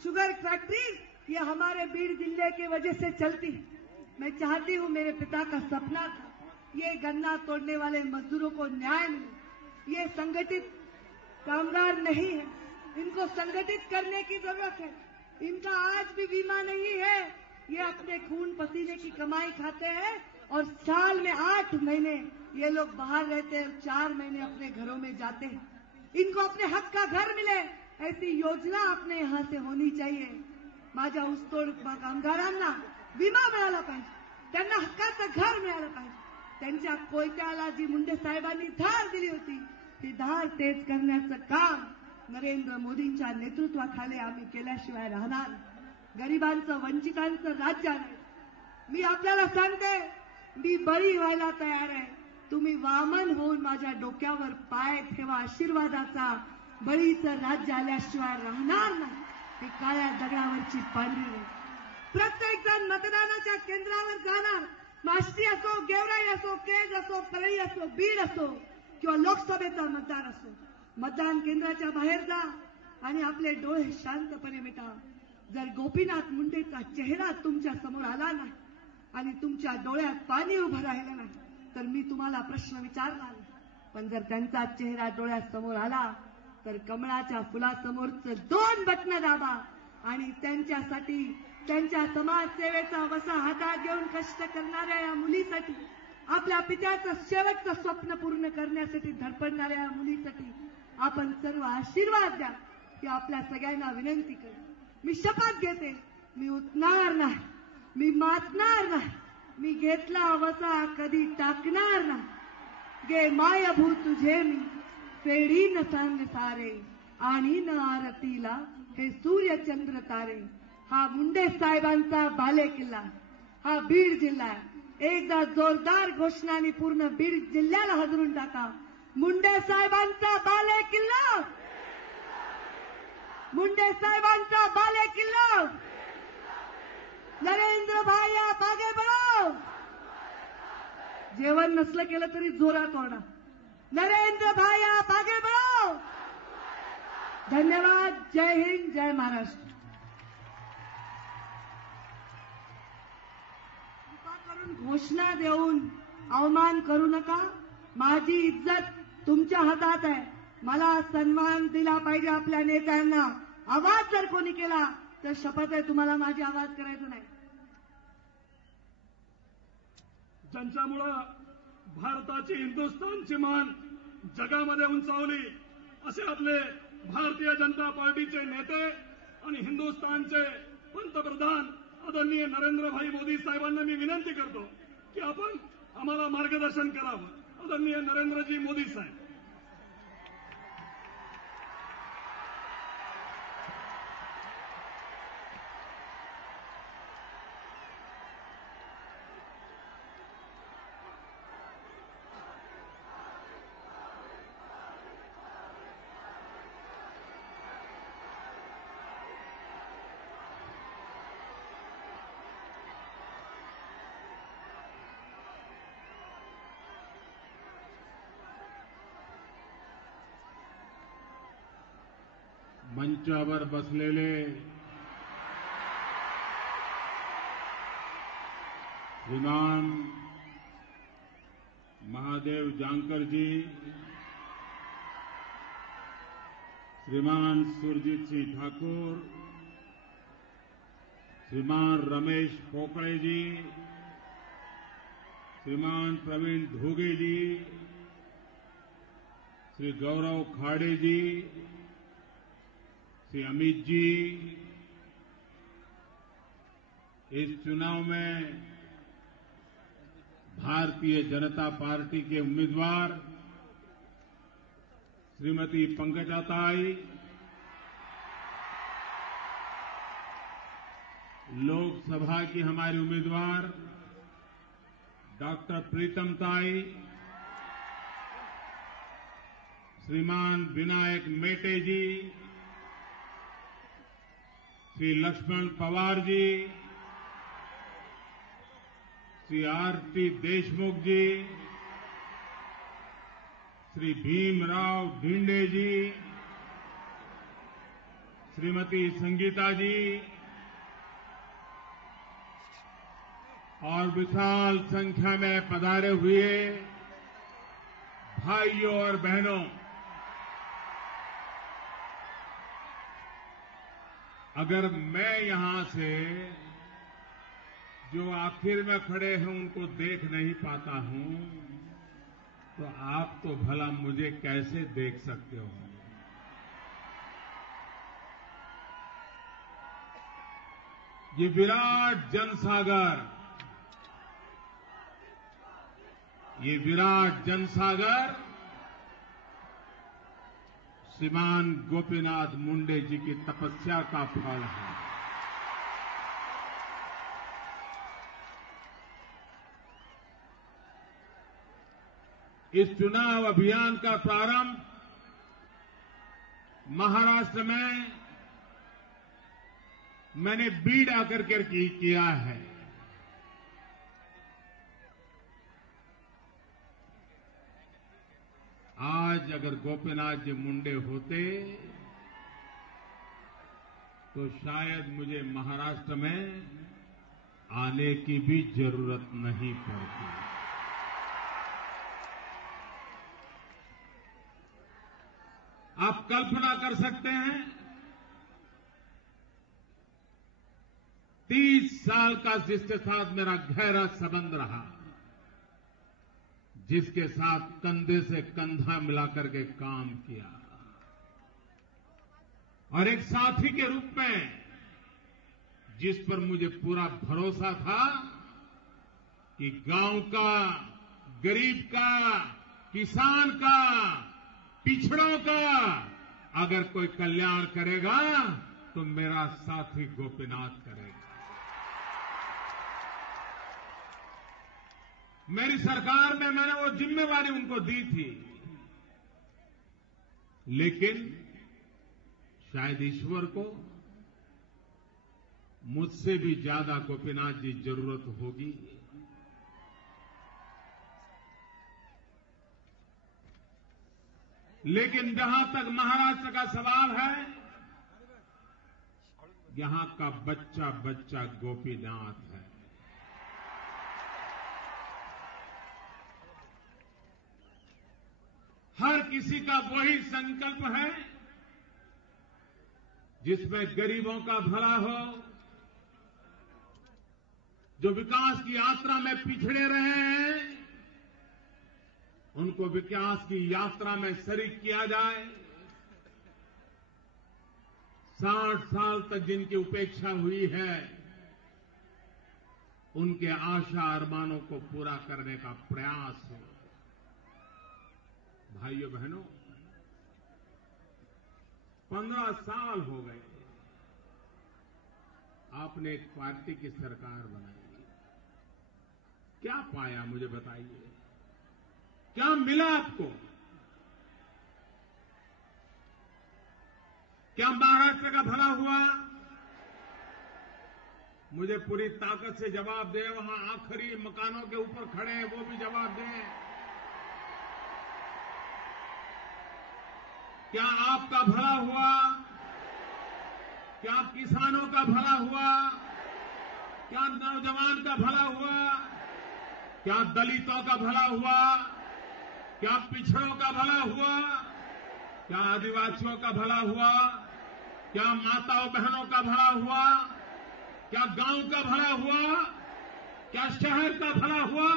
शुगर फैक्ट्री ये हमारे बीड़ जिले की वजह से चलती है. मैं चाहती हूँ, मेरे पिता का सपना था ये गन्ना तोड़ने वाले मजदूरों को न्याय मिले. ये संगठित कामगार नहीं है, इनको संगठित करने की जरूरत है. इनका आज भी बीमा नहीं है. ये अपने खून पसीने की कमाई खाते हैं और साल में 8 महीने ये लोग बाहर रहते हैं, 4 महीने अपने घरों में जाते हैं. इनको अपने हक का घर मिले ऐसी योजना अपने यहाँ से होनी चाहिए. माझ्या ऊसतोड कामगारांना विमा मिळाला पाहिजे, त्यांना हक्काचं घर मिळालं पाहिजे. त्यांच्या कोयत्याला जी मुंडे साहेबांनी धार दिली होती ती धार तेज करण्याचं काम नरेंद्र मोदींच्या नेतृत्वाखाली आम्ही केल्याशिवाय राहणार. गरिबांचं, वंचितांचं राज्य आहे. मी आपल्याला सांगते, मी बळी व्हायला तयार आहे. तुम्ही वामन होऊन माझ्या डोक्यावर पाय ठेवा. आशीर्वादाचा बळीचं राज्य आल्याशिवाय राहणार नाही. ही काळ्या दगडावरची पांढरी रेष. प्रत्येक जण मतदानाच्या केंद्रावर जाणार. माष्टी असो, गेवराई असो, केज असो, परळी असो, बीड असो किंवा लोकसभेचा मतदार असो, मतदान केंद्राच्या बाहेर जा आणि आपले डोळे शांतपणे मिटा. जर गोपीनाथ मुंडेचा चेहरा तुमच्या समोर आला नाही आणि तुमच्या डोळ्यात पाणी उभं राहिलं नाही तर मी तुम्हाला प्रश्न विचारणार. पण जर त्यांचा चेहरा डोळ्यासमोर आला तर कमळाच्या फुलासमोरचं 2 बटणं दाबा आणि त्यांच्यासाठी, त्यांच्या समाजसेवेचा वसा हातात घेऊन कष्ट करणाऱ्या या मुलीसाठी, आपल्या पित्याचं शेवटचं स्वप्न पूर्ण करण्यासाठी धडपडणाऱ्या या मुलीसाठी आपण सर्व आशीर्वाद द्या ही आपल्या सगळ्यांना विनंती करते. मी शपथ घेते, मी उठणार नाही, मी मातणार नाही, मी घेतला वसा कधी टाकणार नाही. गे मायभू तुझे मी फेडीन सांग सारे आणि न आरतीला हे सूर्यचंद्र तारे. हा मुंडे साहेबांचा बाले किल्ला, हा बीड जिल्हा आहे. एकदा जोरदार घोषणाने पूर्ण बीड जिल्ह्याला हजरून टाका. मुंडे साहेबांचा बाले किल्ला, मुंडे साहेबांचा बाले किल्ला. नरेंद्र भाई आप आगे बढ़ो. जेवण नसलं केलं तरी जोरात ओरडा. नरेंद्र भाई आप आगे बढ़ो. धन्यवाद. जय हिंद, जय महाराष्ट्र. कृपा करून घोषणा देऊन अवमान करू नका. माझी इज्जत तुमच्या हातात आहे. मला सन्मान दिला पाहिजे आपल्या नेत्यांना. आवाज जर कोणी केला तर शपथ आहे तुम्हाला माझी आवाज करायचा नाही. ज्यांच्यामुळं भारताची, हिंदुस्थानची मान जगामध्ये उंचावली असे आपले भारतीय जनता पार्टीचे नेते आणि हिंदुस्थानचे पंतप्रधान आदरणीय नरेंद्रभाई मोदी साहेबांना मी विनंती करतो की आपण आम्हाला मार्गदर्शन करावं. आदरणीय नरेंद्रजी मोदी साहेब. मंचावर बसलेले श्रीमान महादेव जानकर जी, श्रीमान सुरजीत सिंह ठाकुर, श्रीमान रमेश पोकड़े जी, श्रीमान प्रवीण धोगे जी, श्री गौरव खाड़े जी, श्री अमित जी, इस चुनाव में भारतीय जनता पार्टी के उम्मीदवार श्रीमती पंकजा ताई, लोकसभा की हमारी उम्मीदवार डॉक्टर प्रीतम ताई, श्रीमान विनायक मेटे जी, श्री लक्ष्मण पवार जी, श्री आरती देशमुख जी, श्री भीमराव ढिंडे जी, श्रीमती संगीता जी और विशाल संख्या में पधारे हुए भाइयों और बहनों, अगर मैं यहां से जो आखिर में खड़े हैं उनको देख नहीं पाता हूं, तो आप तो भला मुझे कैसे देख सकते हो? ये विराट जनसागर, ये विराट जनसागर श्रीमान गोपीनाथ मुंडे जी की तपस्या का फल है। इस चुनाव अभियान का प्रारंभ महाराष्ट्र में मैंने बीड आकर के किया है। आज अगर गोपीनाथ जी मुंडे होते तो शायद मुझे महाराष्ट्र में आने की भी जरूरत नहीं पड़ती। आप कल्पना कर सकते हैं 30 साल का जिसके साथ मेरा गहरा संबंध रहा, जिसके साथ कंधे से कंधा मिलाकर के काम किया और एक साथी के रूप में जिस पर मुझे पूरा भरोसा था कि गांव का, गरीब का, किसान का, पिछड़ों का अगर कोई कल्याण करेगा तो मेरा साथी गोपीनाथ करेगा। मेरी सरकार में मैंने वो जिम्मेवारी उनको दी थी, लेकिन शायद ईश्वर को मुझसे भी ज्यादा गोपीनाथ जी जरूरत होगी। लेकिन जहां तक महाराष्ट्र का सवाल है, यहां का बच्चा बच्चा गोपीनाथ है। हर किसी का वही संकल्प है जिसमें गरीबों का भला हो, जो विकास की यात्रा में पिछड़े रहे हैं उनको विकास की यात्रा में शरीक किया जाए। 60 साल तक जिनकी उपेक्षा हुई है उनके आशा अरमानों को पूरा करने का प्रयास हो। भाइयों बहनों, 15 साल हो गए आपने एक पार्टी की सरकार बनाई, क्या पाया मुझे बताइए? क्या मिला आपको? क्या महाराष्ट्र का भला हुआ? मुझे पूरी ताकत से जवाब दे। वहां आखिरी मकानों के ऊपर खड़े हैं वो भी जवाब दें। क्या आपका भला हुआ? क्या किसानों का भला हुआ? क्या नौजवान का भला हुआ? क्या दलितों का भला हुआ? क्या पिछड़ों का भला हुआ? क्या आदिवासियों का भला हुआ? क्या माताओं बहनों का भला हुआ? क्या गांव का भला हुआ? क्या शहर का भला हुआ?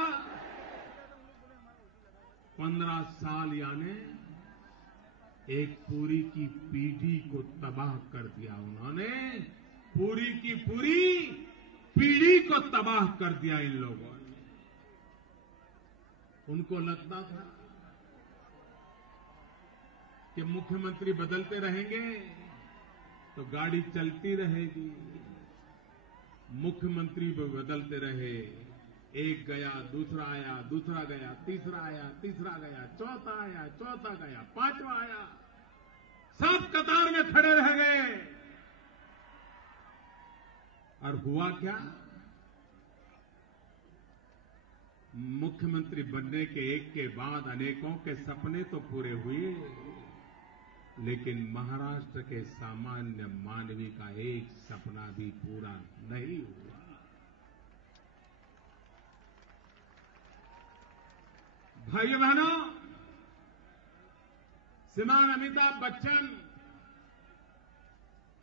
15 साल यानी एक पूरी की पीढ़ी को तबाह कर दिया उन्होंने। पूरी की पूरी पीढ़ी को तबाह कर दिया इन लोगों ने। उनको लगता था कि मुख्यमंत्री बदलते रहेंगे तो गाड़ी चलती रहेगी। मुख्यमंत्री भी बदलते रहे, एक गया, दूसरा आया, दूसरा गया, तीसरा आया, तीसरा गया, चौथा आया, चौथा गया, पांचवा आया, सब कतार में खड़े रह गए। और हुआ क्या? मुख्यमंत्री बनने के एक के बाद अनेकों के सपने तो पूरे हुए, लेकिन महाराष्ट्र के सामान्य मानवी का एक सपना भी पूरा नहीं हुआ। भाइयों बहनों, श्रीमान अमिताभ बच्चन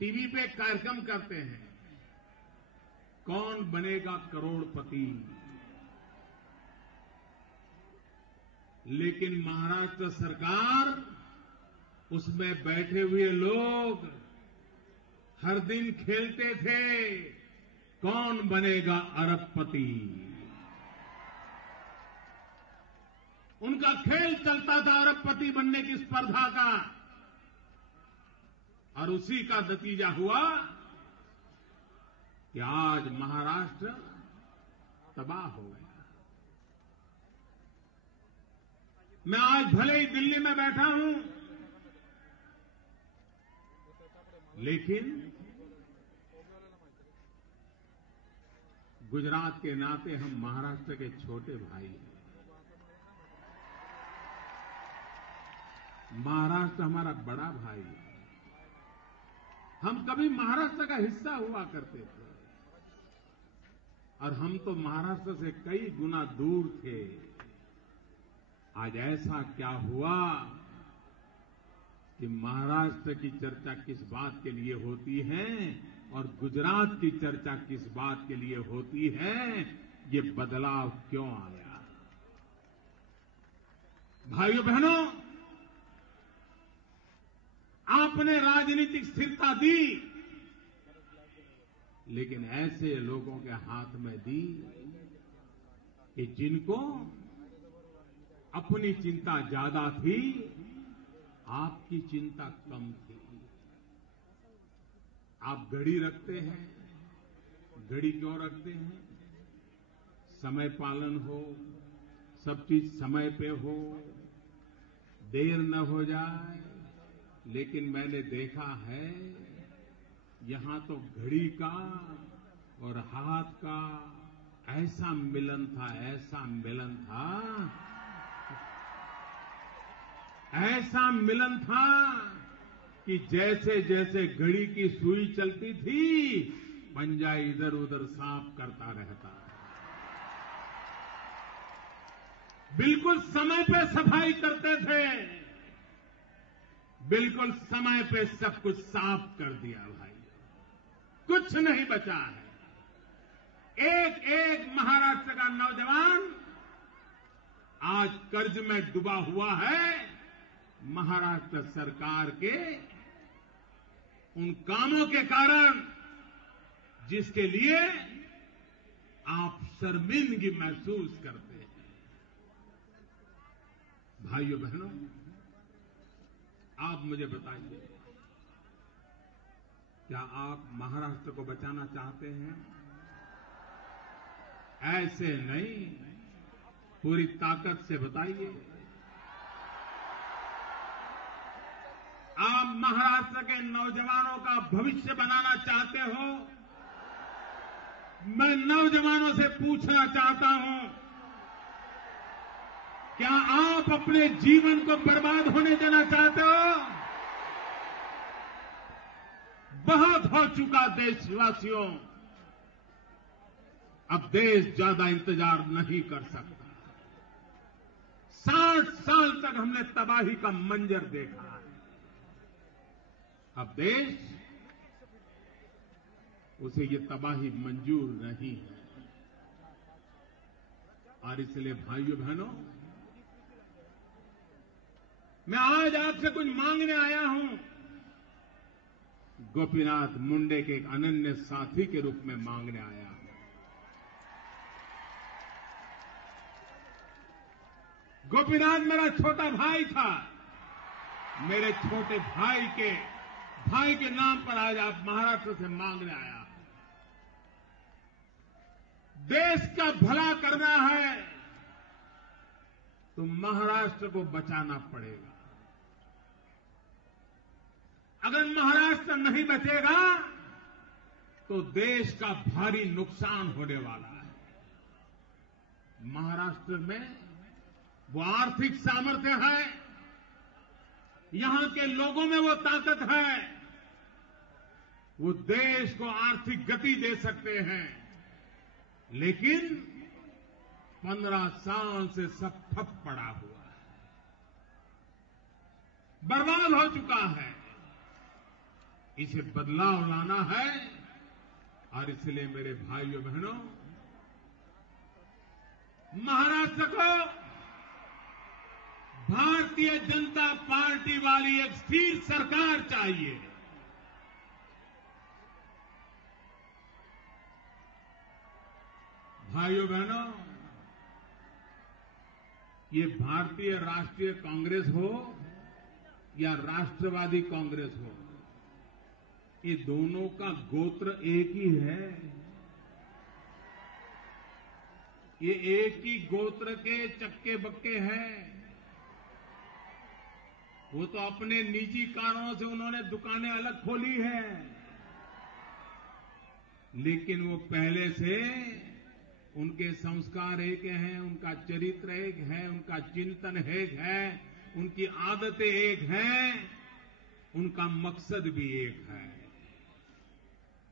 टीवी पे कार्यक्रम करते हैं, कौन बनेगा करोड़पति। लेकिन महाराष्ट्र सरकार, उसमें बैठे हुए लोग हर दिन खेलते थे, कौन बनेगा अरबपति। उनका खेल चलता था अरबपति बनने की स्पर्धा का, और उसी का नतीजा हुआ कि आज महाराष्ट्र तबाह हो गया। मैं आज भले ही दिल्ली में बैठा हूं, लेकिन गुजरात के नाते हम महाराष्ट्र के छोटे भाई हैं। महाराष्ट्र हमारा बड़ा भाई है। हम कभी महाराष्ट्र का हिस्सा हुआ करते थे, और हम तो महाराष्ट्र से कई गुना दूर थे। आज ऐसा क्या हुआ कि महाराष्ट्र की चर्चा किस बात के लिए होती है और गुजरात की चर्चा किस बात के लिए होती है, ये बदलाव क्यों आया? भाइयों बहनों, आपने राजनीतिक स्थिरता दी, लेकिन ऐसे लोगों के हाथ में दी कि जिनको अपनी चिंता ज्यादा थी, आपकी चिंता कम थी। आप घड़ी रखते हैं, घड़ी क्यों रखते हैं? समय पालन हो, सब चीज समय पे हो, देर न हो जाए। लेकिन मैंने देखा है, यहां तो घड़ी का और हाथ का ऐसा मिलन था, ऐसा मिलन था, ऐसा मिलन था कि जैसे जैसे घड़ी की सुई चलती थी, पंजा इधर उधर साफ करता रहता। बिल्कुल समय पे सफाई करते थे, बिल्कुल समय पे सब कुछ साफ कर दिया भाई, कुछ नहीं बचा है। एक एक महाराष्ट्र का नौजवान आज कर्ज में डूबा हुआ है, महाराष्ट्र सरकार के उन कामों के कारण जिसके लिए आप शर्मिंदगी महसूस करते हैं। भाइयों बहनों, आप मुझे बताइए, क्या आप महाराष्ट्र को बचाना चाहते हैं? ऐसे नहीं, पूरी ताकत से बताइए। आप महाराष्ट्र के नौजवानों का भविष्य बनाना चाहते हो? मैं नौजवानों से पूछना चाहता हूं, क्या आप अपने जीवन को बर्बाद होने देना चाहते हो? बहुत हो चुका देशवासियों, अब देश ज्यादा इंतजार नहीं कर सकता। 60 साल तक हमने तबाही का मंजर देखा है। अब देश उसे ये तबाही मंजूर नहीं है। और इसलिए भाइयों बहनों, मैं आज आपसे कुछ मांगने आया हूं। गोपीनाथ मुंडे के एक अनन्य साथी के रूप में मांगने आया हूं। गोपीनाथ मेरा छोटा भाई था। मेरे छोटे भाई के नाम पर आज आप महाराष्ट्र से मांगने आया हूं। देश का भला करना है तो महाराष्ट्र को बचाना पड़ेगा। अगर महाराष्ट्र नहीं बचेगा तो देश का भारी नुकसान होने वाला है। महाराष्ट्र में वो आर्थिक सामर्थ्य है, यहां के लोगों में वो ताकत है, वो देश को आर्थिक गति दे सकते हैं। लेकिन 15 साल से सब ठप पड़ा हुआ है, बर्बाद हो चुका है। इसे बदलाव लाना है और इसलिए मेरे भाइयों बहनों, महाराष्ट्र को भारतीय जनता पार्टी वाली एक स्थिर सरकार चाहिए। भाइयों बहनों, ये भारतीय राष्ट्रीय कांग्रेस हो या राष्ट्रवादी कांग्रेस हो, ये दोनों का गोत्र एक ही है। ये एक ही गोत्र के चक्के बक्के हैं। वो तो अपने निजी कारणों से उन्होंने दुकानें अलग खोली है, लेकिन वो पहले से उनके संस्कार एक हैं, उनका चरित्र एक है, उनका चिंतन एक है, उनकी आदतें एक हैं, उनका मकसद भी एक है।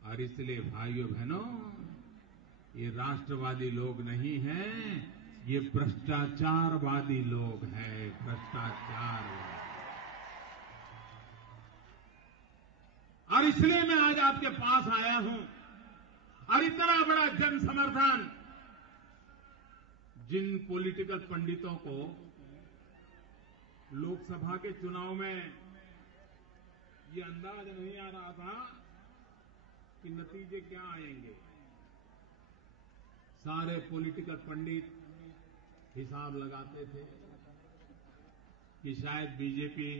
और इसलिए भाइयों बहनों, ये राष्ट्रवादी लोग नहीं हैं, ये भ्रष्टाचारवादी लोग हैं, भ्रष्टाचारवादी। और इसलिए मैं आज आपके पास आया हूं। और इतना बड़ा जन समर्थन जिन पॉलिटिकल पंडितों को लोकसभा के चुनाव में ये अंदाज नहीं आ रहा था कि नतीजे क्या आएंगे, सारे पॉलिटिकल पंडित हिसाब लगाते थे कि शायद बीजेपी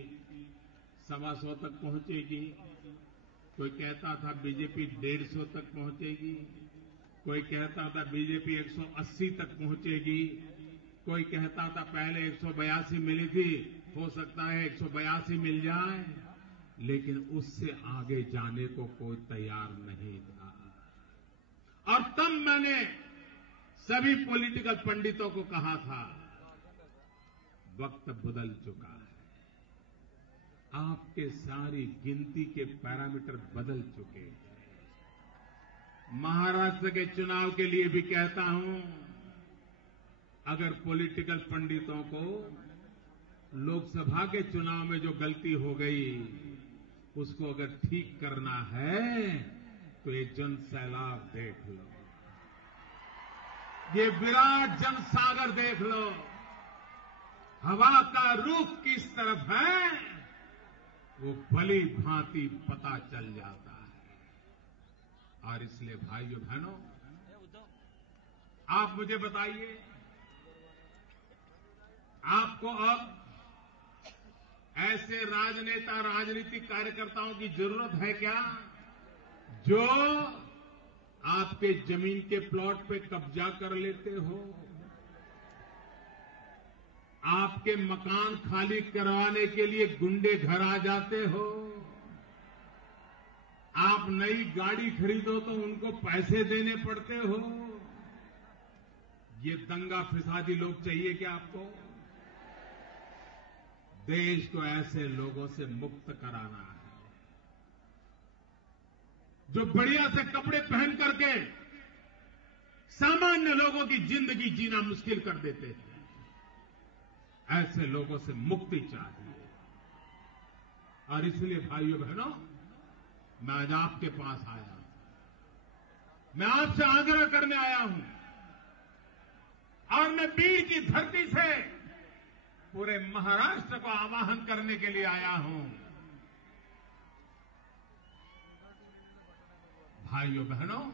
125 तक पहुंचेगी, कोई कहता था बीजेपी 150 तक पहुंचेगी, कोई कहता था बीजेपी 180 तक पहुंचेगी, कोई कहता था पहले 182 मिली थी, हो सकता है 182 मिल जाए, लेकिन उससे आगे जाने को कोई तैयार नहीं था। और तब मैंने सभी पॉलिटिकल पंडितों को कहा था, वक्त बदल चुका है, आपके सारी गिनती के पैरामीटर बदल चुके हैं। महाराष्ट्र के चुनाव के लिए भी कहता हूं, अगर पॉलिटिकल पंडितों को लोकसभा के चुनाव में जो गलती हो गई उसको अगर ठीक करना है तो ये जन सैलाब देख लो, ये विराट जन सागर देख लो, हवा का रुख किस तरफ है वो भली भांति पता चल जाता है। और इसलिए भाइयों बहनों, आप मुझे बताइए, आपको अब ऐसे राजनेता, राजनीतिक कार्यकर्ताओं की जरूरत है क्या, जो आपके जमीन के प्लॉट पे कब्जा कर लेते हो, आपके मकान खाली करवाने के लिए गुंडे घर आ जाते हो, आप नई गाड़ी खरीदो तो उनको पैसे देने पड़ते हो। ये दंगा फिसादी लोग चाहिए क्या आपको? देश को ऐसे लोगों से मुक्त कराना है जो बढ़िया से कपड़े पहन करके सामान्य लोगों की जिंदगी जीना मुश्किल कर देते हैं। ऐसे लोगों से मुक्ति चाहिए। और इसलिए भाइयों बहनों, मैं आज आपके पास आया मैं आपसे आग्रह करने आया हूं और मैं बीड़ की धरती से पूरे महाराष्ट्र को आवाहन करने के लिए आया हूं। भाइयों बहनों,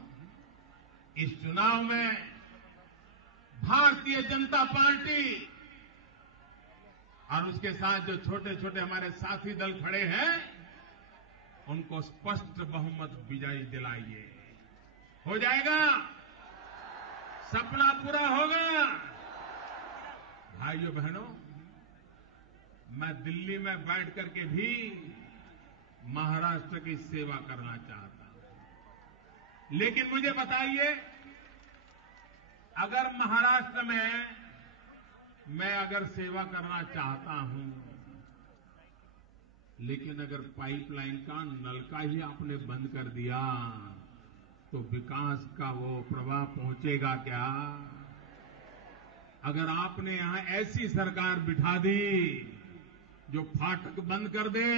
इस चुनाव में भारतीय जनता पार्टी और उसके साथ जो छोटे छोटे हमारे साथी दल खड़े हैं, उनको स्पष्ट बहुमत विजयी दिलाइए। हो जाएगा, सपना पूरा होगा। भाइयों बहनों, मैं दिल्ली में बैठ करके भी महाराष्ट्र की सेवा करना चाहता हूं, लेकिन मुझे बताइए, अगर महाराष्ट्र में मैं अगर सेवा करना चाहता हूं, लेकिन अगर पाइपलाइन का नलका ही आपने बंद कर दिया, तो विकास का वो प्रभाव पहुंचेगा क्या? अगर आपने यहां ऐसी सरकार बिठा दी जो फाटक बंद कर दे,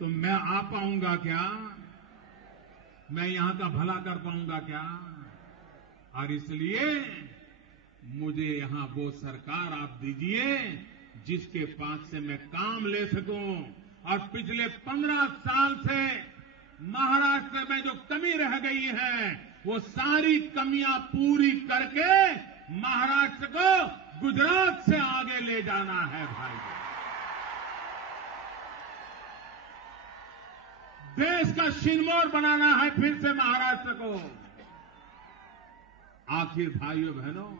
तो मैं आ पाऊंगा क्या? मैं यहां का भला कर पाऊंगा क्या? और इसलिए मुझे यहां वो सरकार आप दीजिए जिसके पास से मैं काम ले सकूं। और पिछले 15 साल से महाराष्ट्र में जो कमी रह गई है, वो सारी कमियां पूरी करके महाराष्ट्र को गुजरात से आगे ले जाना है। भाई, देश का सिरमौर बनाना है फिर से महाराष्ट्र को। आखिर भाइयों बहनों,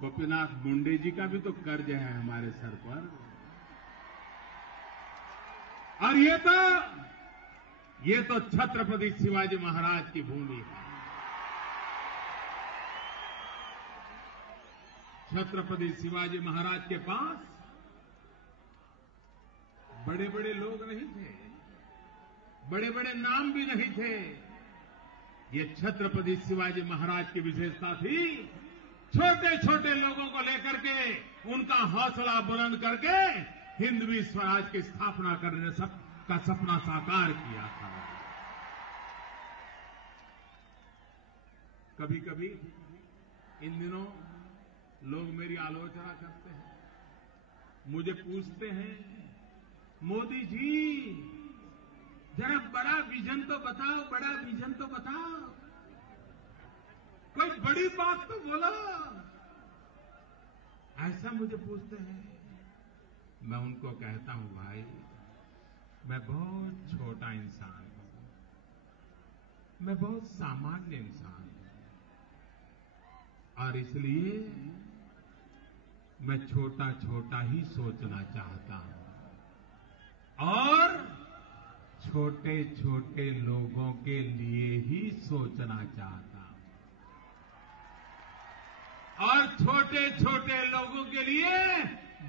गोपीनाथ मुंडे जी का भी तो कर्ज है हमारे सर पर, और ये तो छत्रपति शिवाजी महाराज की भूमि है। छत्रपति शिवाजी महाराज के पास बड़े बड़े लोग नहीं थे, बड़े बड़े नाम भी नहीं थे। ये छत्रपति शिवाजी महाराज की विशेषता थी, छोटे छोटे लोगों को लेकर के उनका हौसला बुलंद करके हिंदवी स्वराज की स्थापना करने सबका सपना साकार किया था। कभी कभी इन दिनों लोग मेरी आलोचना करते हैं, मुझे पूछते हैं, मोदी जी जरा बड़ा विजन तो बताओ, बड़ा विजन तो बताओ, कोई बड़ी बात तो बोलो। ऐसा मुझे पूछते हैं। मैं उनको कहता हूं, भाई मैं बहुत छोटा इंसान हूं, मैं बहुत सामान्य इंसान हूं, और इसलिए मैं छोटा छोटा ही सोचना चाहता हूं और छोटे छोटे लोगों के लिए ही सोचना चाहता हूं, और छोटे छोटे लोगों के लिए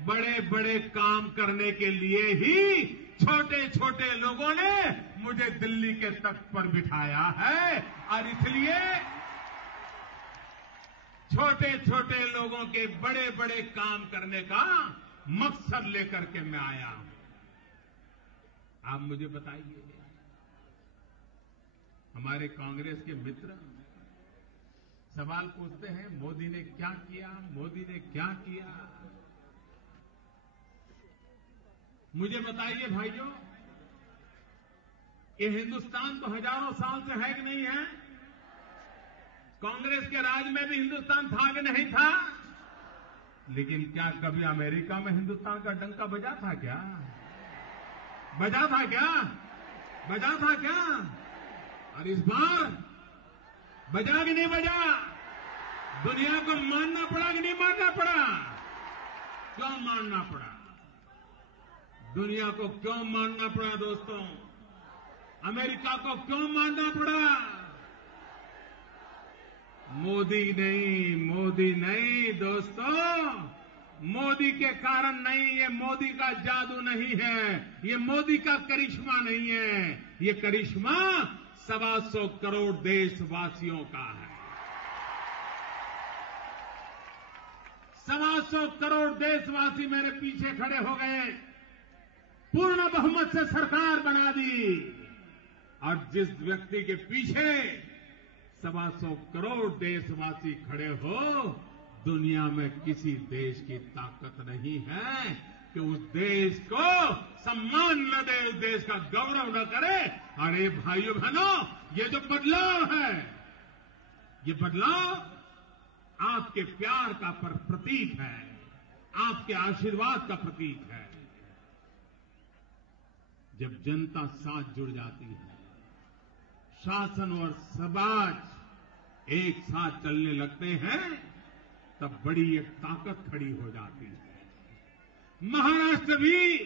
बड़े बड़े काम करने के लिए ही छोटे छोटे लोगों ने मुझे दिल्ली के तख्त पर बिठाया है। और इसलिए छोटे छोटे लोगों के बड़े बड़े काम करने का मकसद लेकर के मैं आया हूं। आप मुझे बताइए, हमारे कांग्रेस के मित्र सवाल पूछते हैं, मोदी ने क्या किया, मोदी ने क्या किया। मुझे बताइए भाइयों, ये हिंदुस्तान तो हजारों साल से है कि नहीं है? कांग्रेस के राज में भी हिंदुस्तान था कि नहीं था? लेकिन क्या कभी अमेरिका में हिंदुस्तान का डंका बजा था क्या? बजा था क्या? बजा था क्या? और इस बार बजा कि नहीं बजा? दुनिया को मानना पड़ा कि नहीं मानना पड़ा? क्यों मानना पड़ा? दुनिया को क्यों मानना पड़ा दोस्तों? अमेरिका को क्यों मानना पड़ा? मोदी नहीं दोस्तों, मोदी के कारण नहीं, ये मोदी का जादू नहीं है, ये मोदी का करिश्मा नहीं है, ये करिश्मा 125 करोड़ देशवासियों का है। 125 करोड़ देशवासी मेरे पीछे खड़े हो गए, पूर्ण बहुमत से सरकार बना दी। और जिस व्यक्ति के पीछे 125 करोड़ देशवासी खड़े हो, दुनिया में किसी देश की ताकत नहीं है कि उस देश को सम्मान न दे, उस देश का गौरव न करे। अरे भाइयों बहनों, ये जो बदलाव है, ये बदलाव आपके प्यार का प्रतीक है, आपके आशीर्वाद का प्रतीक है। जब जनता साथ जुड़ जाती है, शासन और समाज एक साथ चलने लगते हैं, तब बड़ी एक ताकत खड़ी हो जाती है। महाराष्ट्र भी,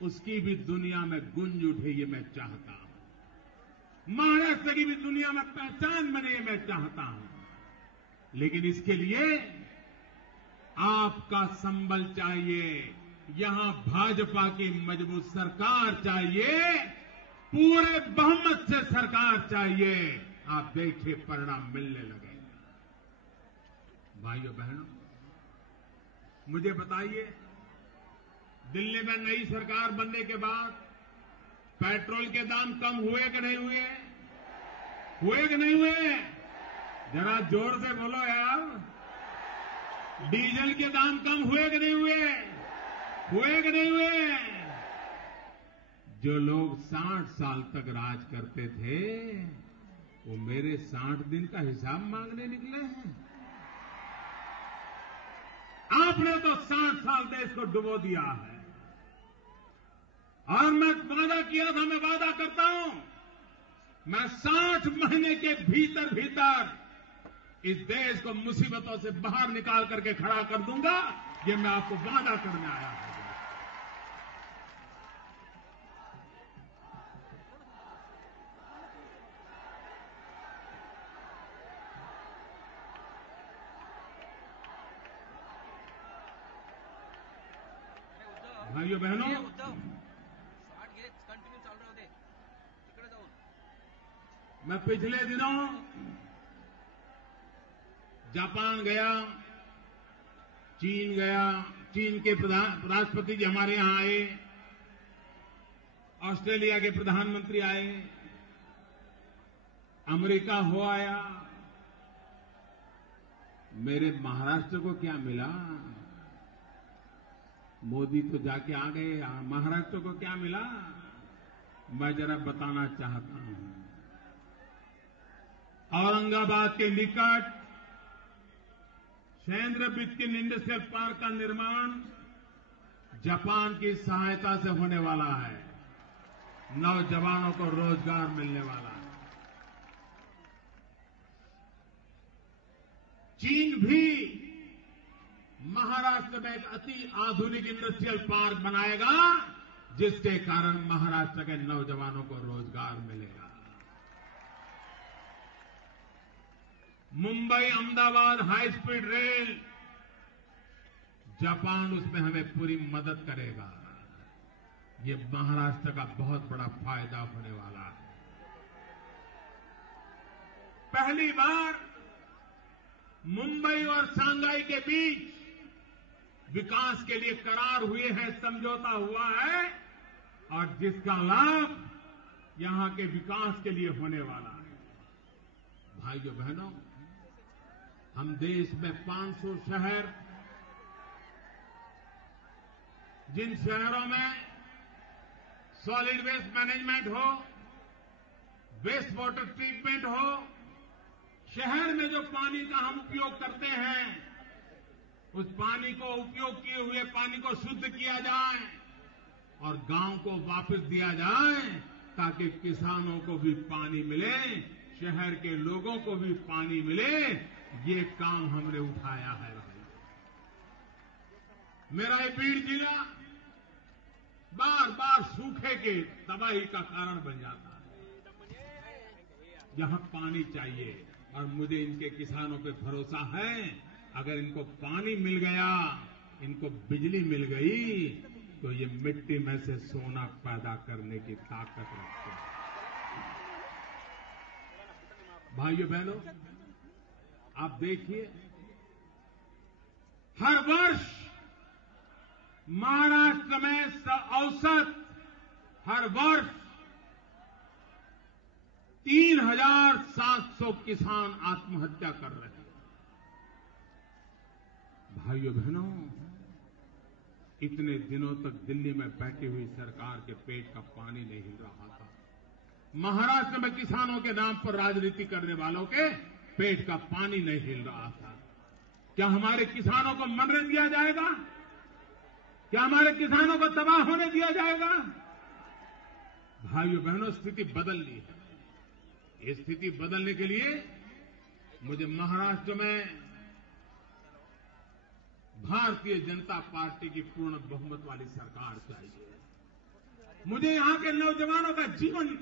उसकी भी दुनिया में गुंज उठे, ये मैं चाहता हूं। महाराष्ट्र की भी दुनिया में पहचान बने, ये मैं चाहता हूं। लेकिन इसके लिए आपका संबल चाहिए, यहां भाजपा की मजबूत सरकार चाहिए, पूरे बहुमत से सरकार चाहिए। आप देखिए परिणाम मिलने लगेगा। भाइयों बहनों, मुझे बताइए, दिल्ली में नई सरकार बनने के बाद पेट्रोल के दाम कम हुए कि नहीं हुए? हुए कि नहीं हुए? जरा जोर से बोलो यार। डीजल के दाम कम हुए कि नहीं हुए? हुए कि नहीं हुए? जो लोग 60 साल तक राज करते थे, वो मेरे 60 दिन का हिसाब मांगने निकले हैं। आपने तो 60 साल देश को डुबो दिया है। और मैं वादा किया था, मैं वादा करता हूं, मैं 60 महीने के भीतर भीतर इस देश को मुसीबतों से बाहर निकाल करके खड़ा कर दूंगा। ये मैं आपको वादा करने आया हूं। भाइयों बहनों, मैं पिछले दिनों जापान गया, चीन गया, चीन के राष्ट्रपति जी हमारे यहां आए, ऑस्ट्रेलिया के प्रधानमंत्री आए, अमेरिका हो आया। मेरे महाराष्ट्र को क्या मिला? मोदी तो जाके आ गए, महाराष्ट्र को क्या मिला? मैं जरा बताना चाहता हूं। औरंगाबाद के निकट सैंद्र बिस्किन इंडस्ट्रियल पार्क का निर्माण जापान की सहायता से होने वाला है। नौजवानों को रोजगार मिलने वाला है। चीन भी महाराष्ट्र में एक अति आधुनिक इंडस्ट्रियल पार्क बनाएगा, जिसके कारण महाराष्ट्र के नौजवानों को रोजगार मिलेगा। मुंबई अहमदाबाद हाई स्पीड रेल, जापान उसमें हमें पूरी मदद करेगा। ये महाराष्ट्र का बहुत बड़ा फायदा होने वाला है। पहली बार मुंबई और सांघाई के बीच विकास के लिए करार हुए हैं, समझौता हुआ है, और जिसका लाभ यहां के विकास के लिए होने वाला है। भाइयों बहनों, हम देश में 500 शहर, जिन शहरों में सॉलिड वेस्ट मैनेजमेंट हो, वेस्ट वाटर ट्रीटमेंट हो, शहर में जो पानी का हम उपयोग करते हैं, उस पानी को उपयोग किए हुए पानी को शुद्ध किया जाए और गांव को वापस दिया जाए, ताकि किसानों को भी पानी मिले, शहर के लोगों को भी पानी मिले। ये काम हमने उठाया है। मेरा ये बीड़ जिला बार बार सूखे के तबाही का कारण बन जाता है। यहां पानी चाहिए, और मुझे इनके किसानों पे भरोसा है, अगर इनको पानी मिल गया, इनको बिजली मिल गई, तो ये मिट्टी में से सोना पैदा करने की ताकत रखते हैं। भाइयों बहनों, आप देखिए, हर वर्ष महाराष्ट्र में औसत हर वर्ष 3,700 किसान आत्महत्या कर रहे हैं। भाइयों बहनों, इतने दिनों तक दिल्ली में बैठी हुई सरकार के पेट का पानी नहीं हिल रहा था। महाराष्ट्र में किसानों के नाम पर राजनीति करने वालों के पेट का पानी नहीं हिल रहा था। क्या हमारे किसानों को मरने दिया जाएगा? क्या हमारे किसानों को तबाह होने दिया जाएगा? भाइयों बहनों, स्थिति बदलनी है। ये स्थिति बदलने के लिए मुझे महाराष्ट्र में भारतीय जनता पार्टी की पूर्ण बहुमत वाली सरकार चाहिए। मुझे यहां के नौजवानों का जीवन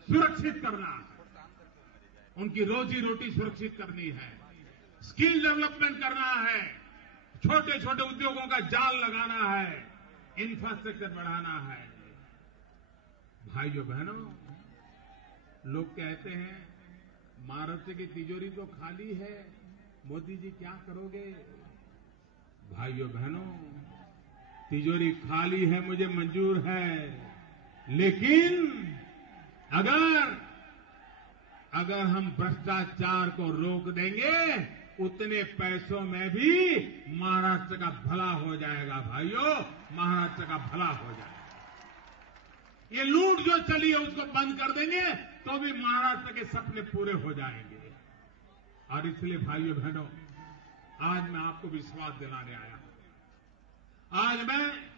सुरक्षित करना है, उनकी रोजी रोटी सुरक्षित करनी है, स्किल डेवलपमेंट करना है, छोटे छोटे उद्योगों का जाल लगाना है, इंफ्रास्ट्रक्चर बढ़ाना है। भाइयों बहनों, लोग कहते हैं महाराष्ट्र की तिजोरी तो खाली है, मोदी जी क्या करोगे? भाइयों बहनों, तिजोरी खाली है, मुझे मंजूर है, लेकिन अगर हम भ्रष्टाचार को रोक देंगे, उतने पैसों में भी महाराष्ट्र का भला हो जाएगा। भाइयों, महाराष्ट्र का भला हो जाएगा। ये लूट जो चली है उसको बंद कर देंगे तो भी महाराष्ट्र के सपने पूरे हो जाएंगे। और इसलिए भाइयों बहनों, आज मैं आपको विश्वास दिलाने आया हूं। आज मैं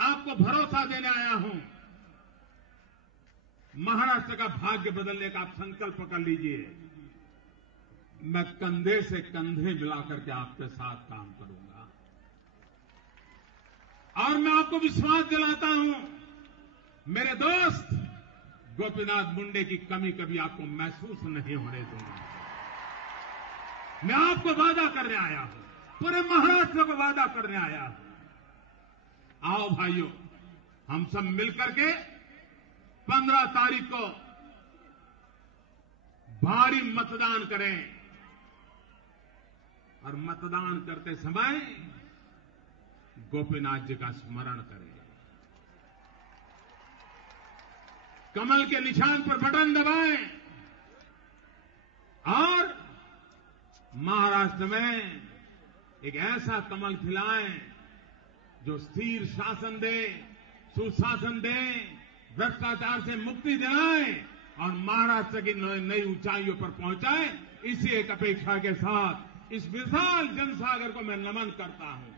आपको भरोसा देने आया हूं। महाराष्ट्र का भाग्य बदलने का आप संकल्प कर लीजिए। मैं कंधे से कंधे मिलाकर के आपके साथ काम करूंगा। और मैं आपको विश्वास दिलाता हूं, मेरे दोस्त, गोपीनाथ मुंडे की कमी कभी आपको महसूस नहीं होने दूंगा। मैं आपको वादा करने आया हूं, पूरे महाराष्ट्र को वादा करने आया हूं। आओ भाइयों, हम सब मिलकर के 15 तारीख को भारी मतदान करें और मतदान करते समय गोपीनाथ जी का स्मरण करें। कमल के निशान पर बटन दबाएं और महाराष्ट्र में एक ऐसा कमल खिलाएं जो स्थिर शासन दे, सुशासन दे, भ्रष्टाचार से मुक्ति दिलाए और महाराष्ट्र की नई ऊंचाइयों पर पहुंचाए। इसी एक अपेक्षा के साथ इस विशाल जनसागर को मैं नमन करता हूं,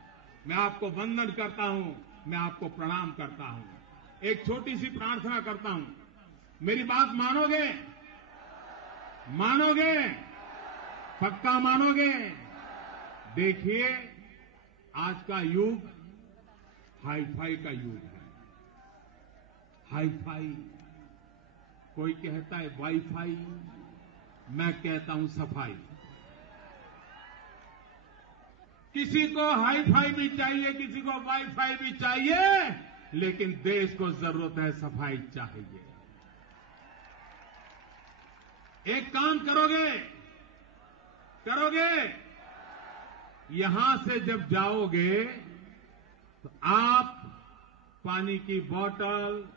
मैं आपको वंदन करता हूं, मैं आपको प्रणाम करता हूं। एक छोटी सी प्रार्थना करता हूं, मेरी बात मानोगे? मानोगे? पक्का मानोगे? देखिए, आज का युग हाई-फाई का युग है। हाई-फाई, कोई कहता है वाई-फाई, मैं कहता हूं सफाई। किसी को हाई-फाई भी चाहिए, किसी को वाई-फाई भी चाहिए, लेकिन देश को जरूरत है सफाई चाहिए। एक काम करोगे? यहां से जब जाओगे तो आप पानी की बोतल,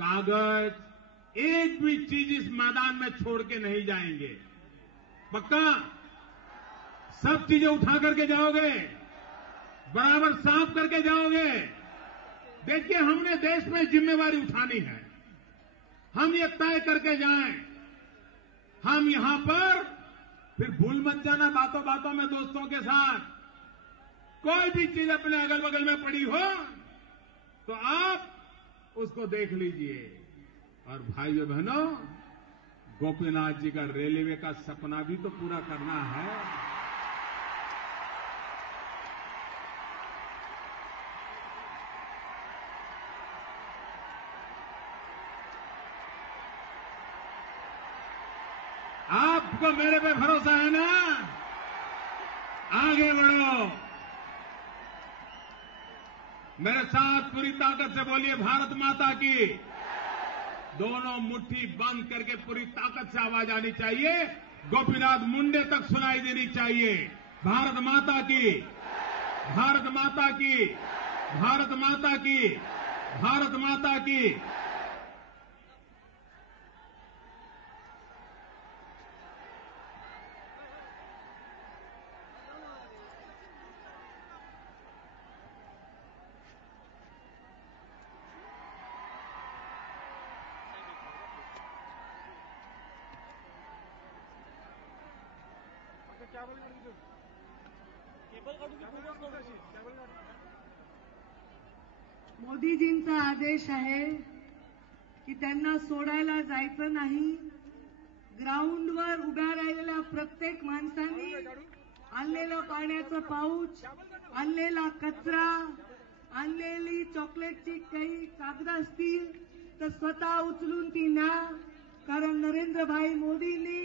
कागज, एक भी चीज इस मैदान में छोड़ के नहीं जाएंगे। पक्का? सब चीजें उठा करके जाओगे, बराबर साफ करके जाओगे। देखिए, हमने देश में जिम्मेवारी उठानी है। हम ये तय करके जाएं। हम यहां पर फिर भूल मत जाना बातों बातों में दोस्तों के साथ, कोई भी चीज अपने अगल बगल में पड़ी हो तो आप उसको देख लीजिए। और भाइयों बहनों, गोपीनाथ जी का रेलवे का सपना भी तो पूरा करना है। आपको मेरे पे भरोसा है ना? आगे बढ़ो, मेरे साथ पूरी ताकत से बोलिए, भारत माता की। दोनों मुट्ठी बंद करके पूरी ताकत से आवाज आनी चाहिए, गोपीनाथ मुंडे तक सुनाई देनी चाहिए। भारत माता की, भारत माता की, भारत माता की, भारत माता की। मोदीजींचा आदेश आहे की त्यांना सोडायला जायचं नाही. ग्राउंडवर उभ्या राहिलेल्या प्रत्येक माणसांनी आणलेलं पाण्याचं पाऊच, आणलेला कचरा, आणलेली चॉकलेटची काही कागद असतील तर स्वतः उचलून ती न्या. कारण नरेंद्रभाई मोदींनी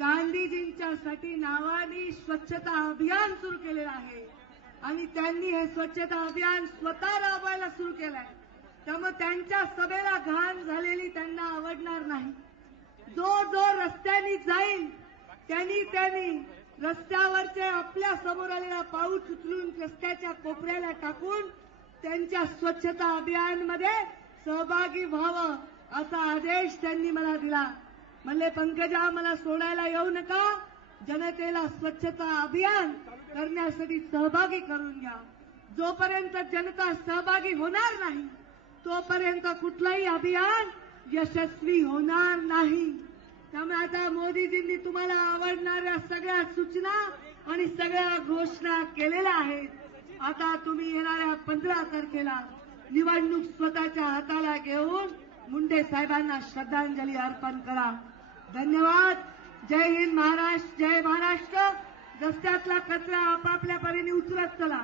गांधीजींच्यासाठी नावाने स्वच्छता अभियान सुरू केलेलं आहे आणि त्यांनी हे स्वच्छता अभियान स्वतः राबवायला सुरू केलंय. त्यामुळे त्यांच्या सभेला घाण झालेली त्यांना आवडणार नाही. जो जो रस्त्याने जाईल त्यांनी रस्त्यावरचे आपल्या समोर आलेला पाऊस उचलून रस्त्याच्या कोपऱ्याला टाकून त्यांच्या स्वच्छता अभियानमध्ये सहभागी व्हावं असा आदेश त्यांनी मला दिला. म्हणले पंकजा मला सोडायला येऊ नका, जनतेला स्वच्छता अभियान करण्यासाठी सहभागी करून घ्या. जोपर्यंत जनता सहभागी होणार नाही तोपर्यंत कुठलंही अभियान यशस्वी होणार नाही. त्यामुळे आता मोदीजींनी तुम्हाला आवडणाऱ्या सगळ्या सूचना आणि सगळ्या घोषणा केलेल्या आहेत. आता तुम्ही येणाऱ्या 15 तारखेला निवडणूक स्वतःच्या हाताला घेऊन मुंडे साहेबांना श्रद्धांजली अर्पण करा. धन्यवाद. जय हिंद महाराष्ट्र, जय महाराष्ट्र. रस्त्यातला कचरा आपापल्या परीने उचलत चला.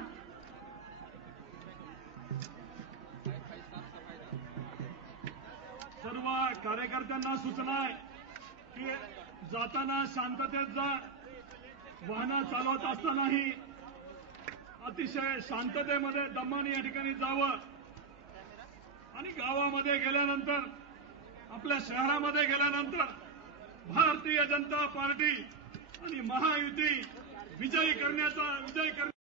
सर्व कार्यकर्त्यांना सूचना आहे की जाताना शांततेत जा. वाहनं चालवत असतानाही अतिशय शांततेमध्ये दमाने या ठिकाणी जावं आणि गावामध्ये गेल्यानंतर आपल्या शहरामध्ये गेल्यानंतर भारतीय जनता पार्टी आणि महायुती विजयी करण्याचा